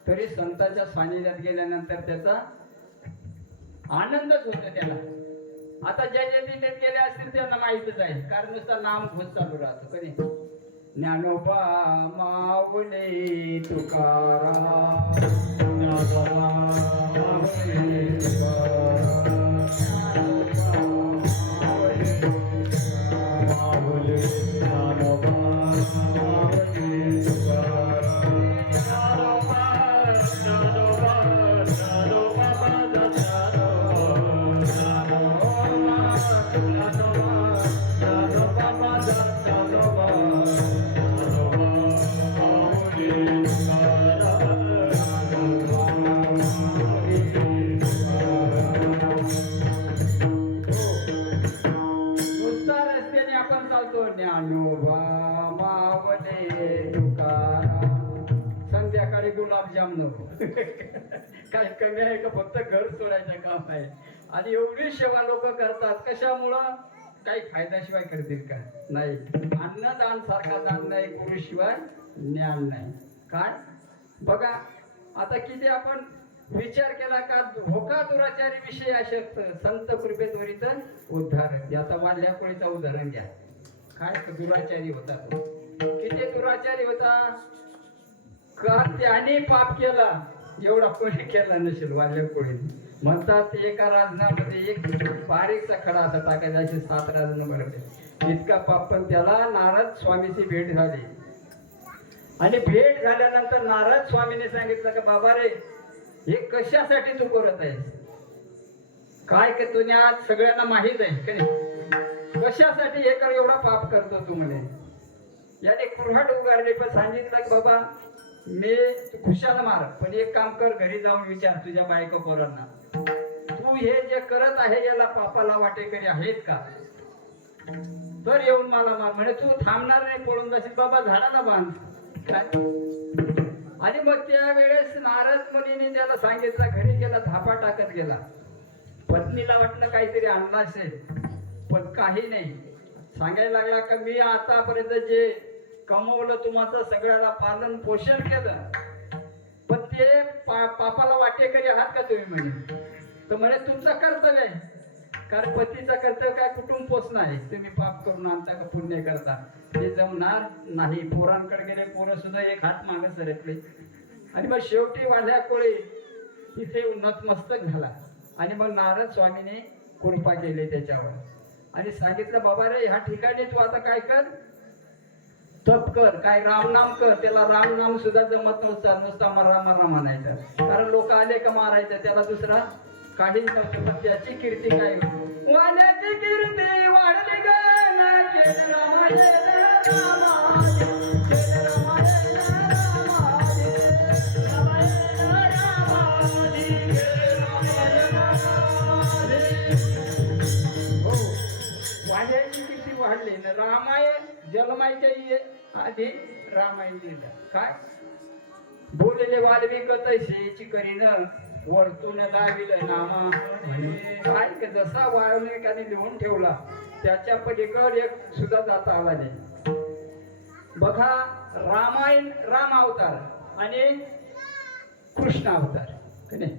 तरी संतांच्या सानिध्यात गेल्यानंतर त्याचा आनंदच होतो त्याला. आता ज्या तिथे गेले असतील त्यांना माहितच आहे. कारण नुसतं नाम घोष चालू राहतो. कधी ज्ञानोबा माऊली तुकाराम ज्ञानोबा माऊली तुकाराम माऊली ज्ञानोबा माऊली तुकाराम ज्ञानोबा मावले तुकाराम. संध्याकाळी गुलाबजाम नको. काय कमी आहे का? फक्त घर सोडायचं काम आहे. आणि एवढी सेवा लोक करतात. कशामुळं? काही फायद्याशिवाय करतील का? नाही. अन्नदान सारखा दान नाही, गुरुशिवाय ज्ञान नाही. काय बघा आता किती आपण विचार केला का धोका दुराचारी विषय अशक्त संत कृपेत त्वरित उद्धार. आता वाल्या कोळीचं उदाहरण घ्या. काय दुराचारी होता तो. किती दुराचारी होता का त्याने पाप केला एवढा कोणी केला नसेल वाल्या कोळी. म्हणतात एका राजनामध्ये एक बारीकचा खडा असा टाकायचा असे 7 राजन बरोबर. इतका पाप. पण त्याला नारद स्वामीची भेट झाली. आणि भेट झाल्यानंतर नारद स्वामीने सांगितलं का बाबा रे हे कशासाठी तू करत आहेस? काय की तुने आज सगळ्यांना माहित आहे का नाही कशासाठी हे कर एवढा पाप करतो तू म्हणे. याने कुऱ्हाड उगारले पण सांगितलं की बाबा मी खुशाला मार पण एक काम कर घरी जाऊन विचार तुझ्या बायको पोरांना तू हे जे करत आहे याला पापाला वाटेकरी आहेत का तर येऊन मला मार म्हणे. तू थांबणार नाही पळून जाशील बाबा झाडाला बांध काय. आणि मग त्यावेळेस नारद मुनीने त्याला सांगितलं घरी गेला धापा टाकत गेला. पत्नीला वाटलं काहीतरी आणलं असेल पण काही नाही. सांगायला लागला का मी आतापर्यंत जे कमवलं तुम्हाला सगळ्याला पालन पोषण केलं पण ते पापाला वाटेकरी आहात का तुम्ही म्हणे. तर म्हणे तुमचं कर्तव्य आहे कारण पतीचं कर्तव्य काय कुटुंब पोषण आहे. तुम्ही पाप करून आणता का पुण्य करता ते जमणार नाही. पोरांकडे गेले पोरं सुद्धा एक हात मागे सरकले आणि मग शेवटी वाढल्या कोळी तिथे नतमस्तक झाला. आणि मग नारद स्वामीने कृपा केली त्याच्यावर आणि सांगितलं बाबा रे ह्या ठिकाणी तू आता काय कर तप कर काय रामनाम कर. त्याला रामनाम सुद्धा जमत नव्हता नुसता मरा मरा म्हणायचं कारण लोक आले का मारायचं त्याला दुसरा काहीच नव्हतं. पण त्याची कीर्ती काय वाण्याची कीर्ती वाढली ग रामायण वाढले ना. रामायण जन्मायच्या आधी रामायण लिहिलं काय बोलले वाल्मिक तैसेची करीन वर्तून लाविलं नामा म्हणे. काय जसा वाल्मिकाने लिहून ठेवला त्याच्या पलीकडे एक सुद्धा जाता आला नाही. बघा रामायण राम अवतार आणि कृष्ण अवतार की नाही.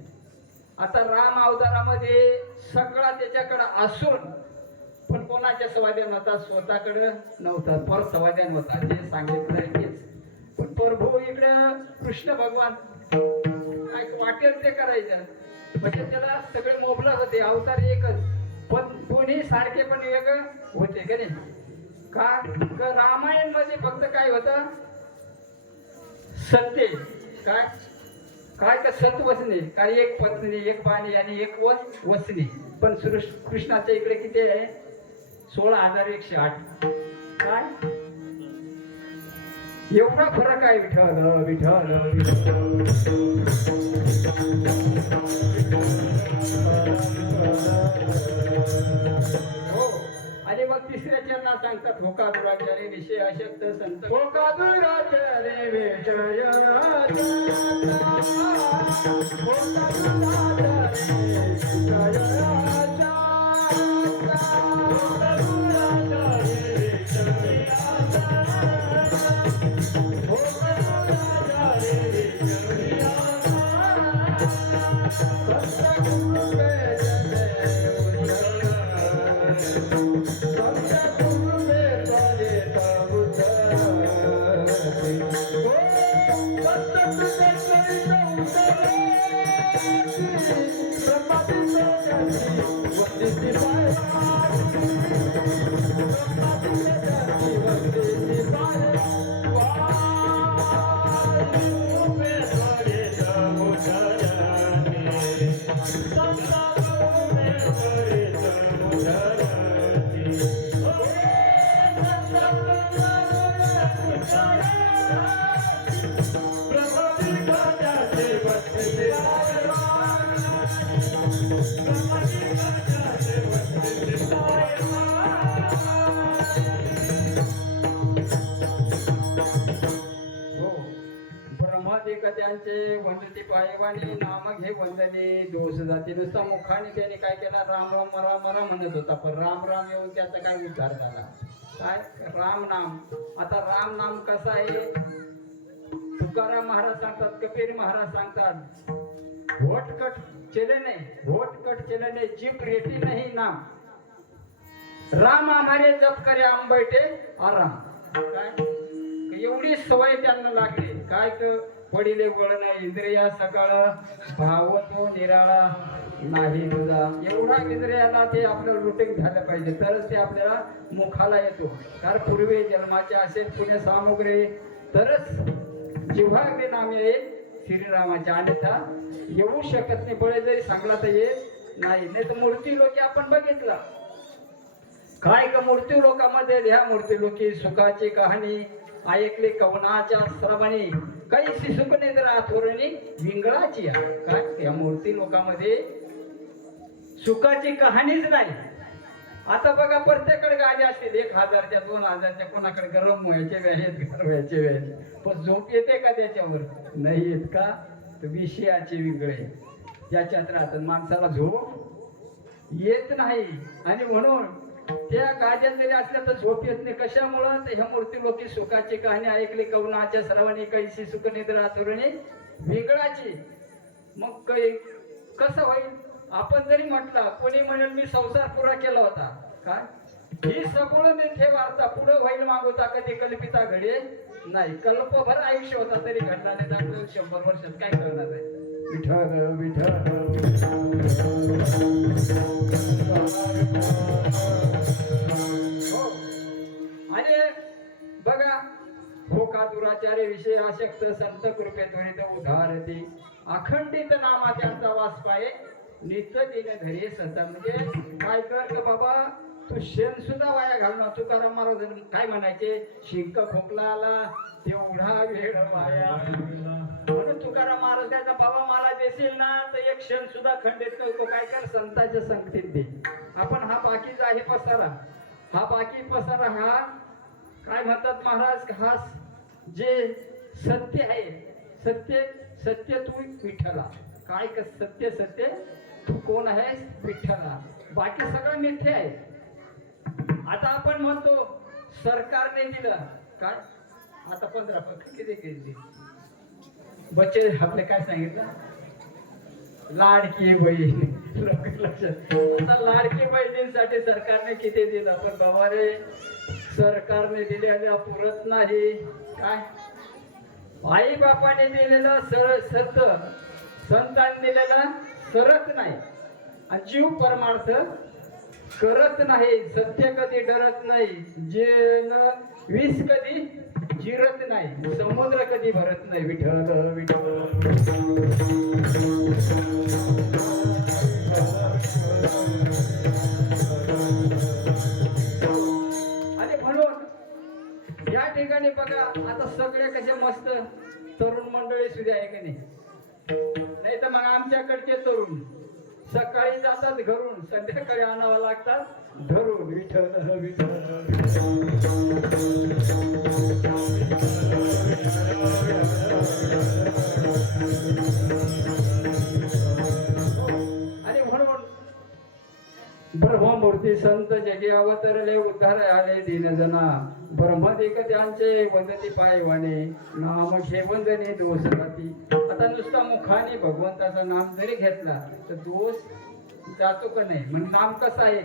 आता राम अवतारामध्ये सगळा त्याच्याकडे असून पण कोणाच्या स्वाध्यान होता स्वतःकडे नव्हता पर स्वाध्यान होता जे सांगितलं तेच. पण प्रभू इकडे कृष्ण भगवान काय वाटेल ते करायचं म्हणजे त्याला सगळे मोबलत होते अवतार एकच पण दोन्ही सारखे पण एक होते का नाही. का रामायण मध्ये फक्त काय होतं सत्य काय काय का सत्वसनी काय एक पत्नी एक बाणी आणि एक वसनी. पण कृष्णाच्या इकडे किती आहे 16,108 काय एवढा फरक आहे. विठ्ठल विठ्ठल हो. आणि मग तिसऱ्या चरणा सांगतात होका दुराचारी विषय अशक्त संत होका दुराचारी विषय त्यांचे वंदती पायवानी नाम घे वंदने दोष जाती. नुसता मुखाने त्याने काय केला राम राम मरा मरा म्हणत होता पण राम राम येऊन त्याचा काय उद्धार झाला काय राम नाम. आता राम नाम कसा आहे तुकाराम महाराज सांगतात कबीर महाराज सांगतात होटकट चले जीप रेटी नहीं नाम राम हमारे जप करे आम बैठे आराम. काय एवढी सवय त्यांना लागली काय पडिले वळण इंद्रिया सकाळ भाव तो निराळा नाही तुझा. एवढा इंद्रियाला ते आपल्याला रुटीन झालं पाहिजे तरच ते आपल्याला मुखाला येतो. कारण पूर्वी जन्माचे असेल पुण्य सामुग्री तरच जिव्हाग्री नाम येईल श्रीरामाच्या. अन्यथा येऊ शकत नाही. बळे जरी सांगला तर येत नाही. नाही तर मूर्ती लोक आपण बघितलं काय का मूर्ती लोकांमध्ये ह्या मूर्ती लोकी सुखाची कहाणी ऐकली कवनाच्या श्रवणी कैसी सुख निद्रा थोरणी विंगळाची आहे. काय या मूर्ती लोकांमध्ये सुखाची कहाणीच नाही. आता बघा प्रत्येकडे गाडी असतील 1000च्या 2000च्या, कोणाकडे गरम व्हायचे आहेत गरवायचे वेळेस, पण झोप येते का त्याच्यावर? नाही येत का? तर विषयाचे विंगळे ज्याच्यात राहतात माणसाला झोप येत नाही. आणि म्हणून त्या गाड्या जरी असल्या तर झोप येत नाही. कशामुळं? तर ह्या मूर्ती लोकी सुखाची कहाणी ऐकली कवनाच्या श्रवणी कैसी सुख निद्रा थोरणी विंगळाची. मग कसं होईल? आपण जरी म्हटलं, कोणी म्हणेल मी संसार पुरा केला होता, काय ही सबळ मिथ्ये वार्ता पुढे होईल मागवता कधी कल्पिता घडे नाही. कल्पभर आयुष्य होता तरी घडला नाही. तर 100 वर्षात काय करणार आहे? विठ्ठल विठ्ठल. हो. आणि बघा होका दुराचार्य विषय आशक्त संत कृपे त्वरित उधारती अखंडित नामा त्यांचा वास पाये नित्य दिने धरी सता. म्हणजे काय कर का बाबा, तू शेण सुद्धा वाया घालणार. तुकाराम महाराज काय म्हणायचे? शिंक खोकला आला तेवढा वेळ वाया. म्हणून तुकाराम महाराज त्याचा बाबा मला देशील ना तर एक क्षण सुद्धा खंडित नको. काय कर? संतांच्या संगतीत दे. आपण हा बाकीचा आहे पसारा, हा बाकी पसारा हा काय म्हणतात महाराज, हा जे सत्य आहे, सत्य सत्य तू विठ्ठला. काय का सत्य सत्य तू कोण आहेस? विठ्ठला. बाकी सगळं मिथ्य आहे. आता आपण म्हणतो सरकारने दिलं काय, आता 15 किती केली बच्चे आपले काय सांगितलं? लाडकी बहीण. लक्षात. आता लाडकी बहिणींसाठी सरकारने किती दिलं, पण बाबा रे सरकारने दिलेलं पुरत नाही. काय आई बापाने दिलेलं सत, संतांनी दिलेलं सरत नाही. आणि जीव परमार्थ करत नाही. सत्य कधी डरत नाही. जे विष कधी जिरत नाही. समुद्र कधी भरत नाही. विठ्ठल विठ्ठल. आणि म्हणून या ठिकाणी बघा आता सगळे कसे मस्त तरुण मंडळी सुद्धा आहे की नाही? नाही तर मग आमच्याकडचे तरुण सकाळी जातात घरून, संध्याकाळी आणावं लागतात धरून. विठ्ठल विठ्ठल. आणि म्हणून ब्रह्ममूर्ती संत जगी अवतरले उद्धार आले दीनजना. ब्रह्मदेक त्यांचे वंदती पायवाने नाम घे वंदने दोष राती. आता नुसता मुखाने भगवंताचा नाम जरी घेतला तर दोष जातो का नाही? म्हणजे नाम कसं आहे?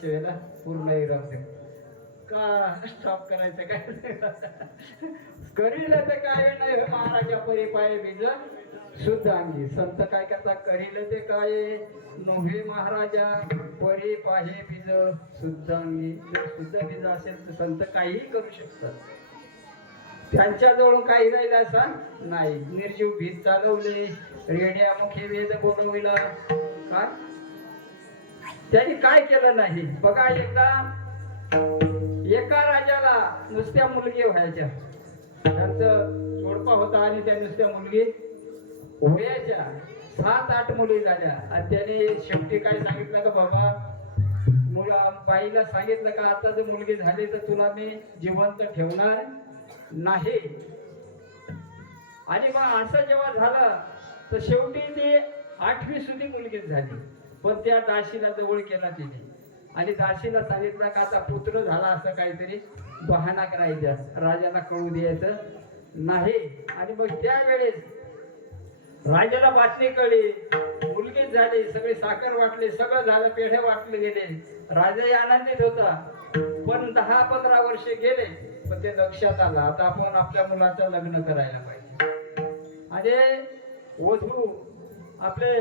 शिवायला पूर्ण का स्टॉप करायचं काय? करील ते काय नाही महाराजा परी पाय बीज शुद्ध अंगी. संत काय करतात? करील ते काय नव्हे महाराजा परी पाहे बीज शुद्ध अंगी. जर शुद्ध बीज असेल तर संत काहीही करू शकतात. त्यांच्याजवळून काही राहिलं असं नाही. निर्जीव भीत चालवले, रेड्यामुखी वेद बोलविला. काय त्यांनी काय केलं नाही? बघा एकदा एका राजाला नुसत्या मुलगी व्हायच्या. त्यांचं जोडपा होता आणि त्या नुसत्या मुलगी व्हायच्या. 7-8 मुली झाल्या. आणि त्याने शेवटी काय सांगितलं का बाबा बाईला सांगितलं का आता जर मुलगी झाली तर तुला मी जिवंत ठेवणार नाही. आणि मग असं जेव्हा झालं तर शेवटी ती 8वी सुधी मुलगीच झाली. पण त्या दासीला जवळ केला तिने आणि दासीला सांगितलं का आता पुत्र झाला असं काहीतरी बहाणा करायचा, राजाला कळू द्यायचं नाही. आणि मग त्यावेळेस राजाला बातमी कळली, मुलगीच झाली, सगळी साखर वाटली, सगळं झालं, पेढे वाटले गेले, राजाही आनंदित होता. पण 10-15 वर्ष गेले पण ते लक्षात आलं आता आपण आपल्या मुलाचं लग्न करायला पाहिजे आणि वधू आपले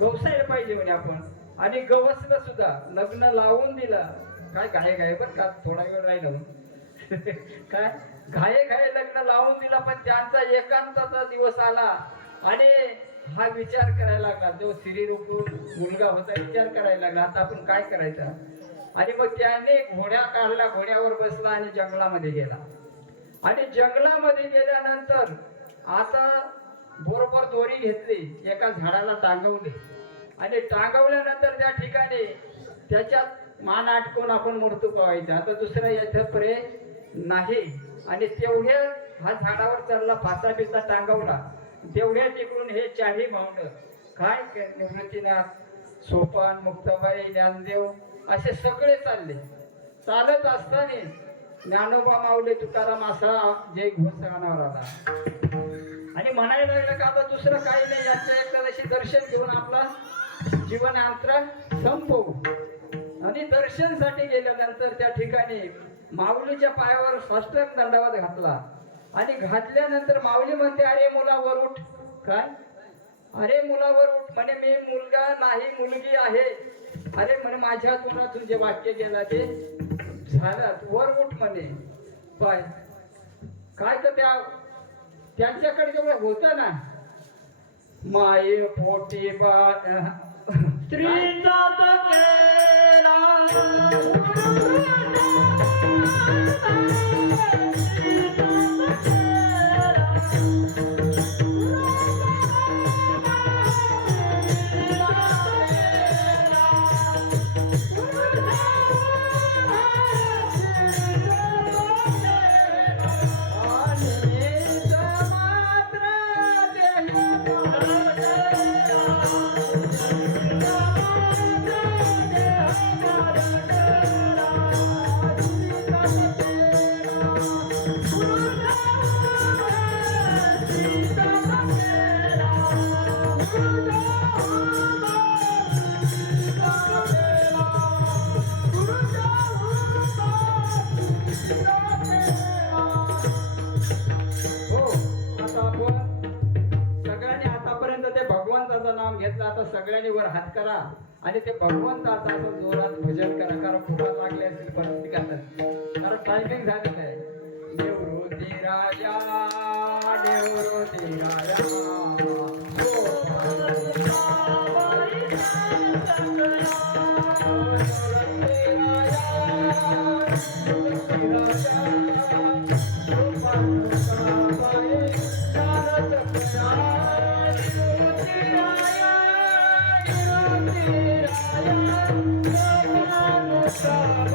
गवसायला पाहिजे म्हणे आपण. आणि गवसलं सुद्धा, लग्न लावून दिलं. काय घाय घाय बरं का, थोडा वेळ राहिलं काय घाये घाये लग्न लावून दिला. पण त्यांचा एकांताचा दिवस आला आणि हा विचार करायला लागला, जो श्रीरूप मुलगा होता विचार करायला लागला आता आपण काय करायचं. आणि मग त्याने घोड्या काढला, घोड्यावर बसला आणि जंगलामध्ये गेला. आणि जंगलामध्ये गेल्यानंतर आता बरोबर दोरी घेतली, एका झाडाला टांगवली आणि टांगवल्यानंतर त्या ठिकाणी त्याच्यात मान अटकून आपण मूर्ती पावायचा. आता दुसरा याचा पर्याय नाही. आणि तेवढ्या हा झाडावर चढला, फासा बिसा टांगवला, तेवढ्या तिकडून हे 4ही भावंड काय निवृत्तीनाथ, सोपान, मुक्ताबाई, ज्ञानदेव असे सगळे चालले. चालत असताना ज्ञानोबा माऊली तुकाराम असा जय घोष रानावर आला आणि म्हणायला लागलं का आता दुसरं काही नाही, याच्या एखाद्याशी दर्शन घेऊन आपला जीवन अंतर संपवू. आणि दर्शनसाठी गेल्यानंतर त्या ठिकाणी माऊलीच्या पायावर साष्टांग दंडवत घातला आणि घातल्यानंतर माऊली म्हणते, अरे मुलावर उठ. काय? अरे मुलावर उठ. म्हणे मी मुलगा नाही, मुलगी आहे. अरे म्हणे माझ्या तोंडातून जे वाक्य गेला ते झालं, वर उठ म्हणे. पाय काय तर त्यांच्याकडे जेवढं होतं ना, माये पोटी बा स्त्रीचा तकेरा आता सगळ्यांनी वर हात करा आणि ते भगवंताचा असं जोरात भजन करा, कारण फुगा लागले असेल परत, कारण टायमिंग झालेलं आहे. निवृत्ती राजा, निवृत्ती राजा, Thank you.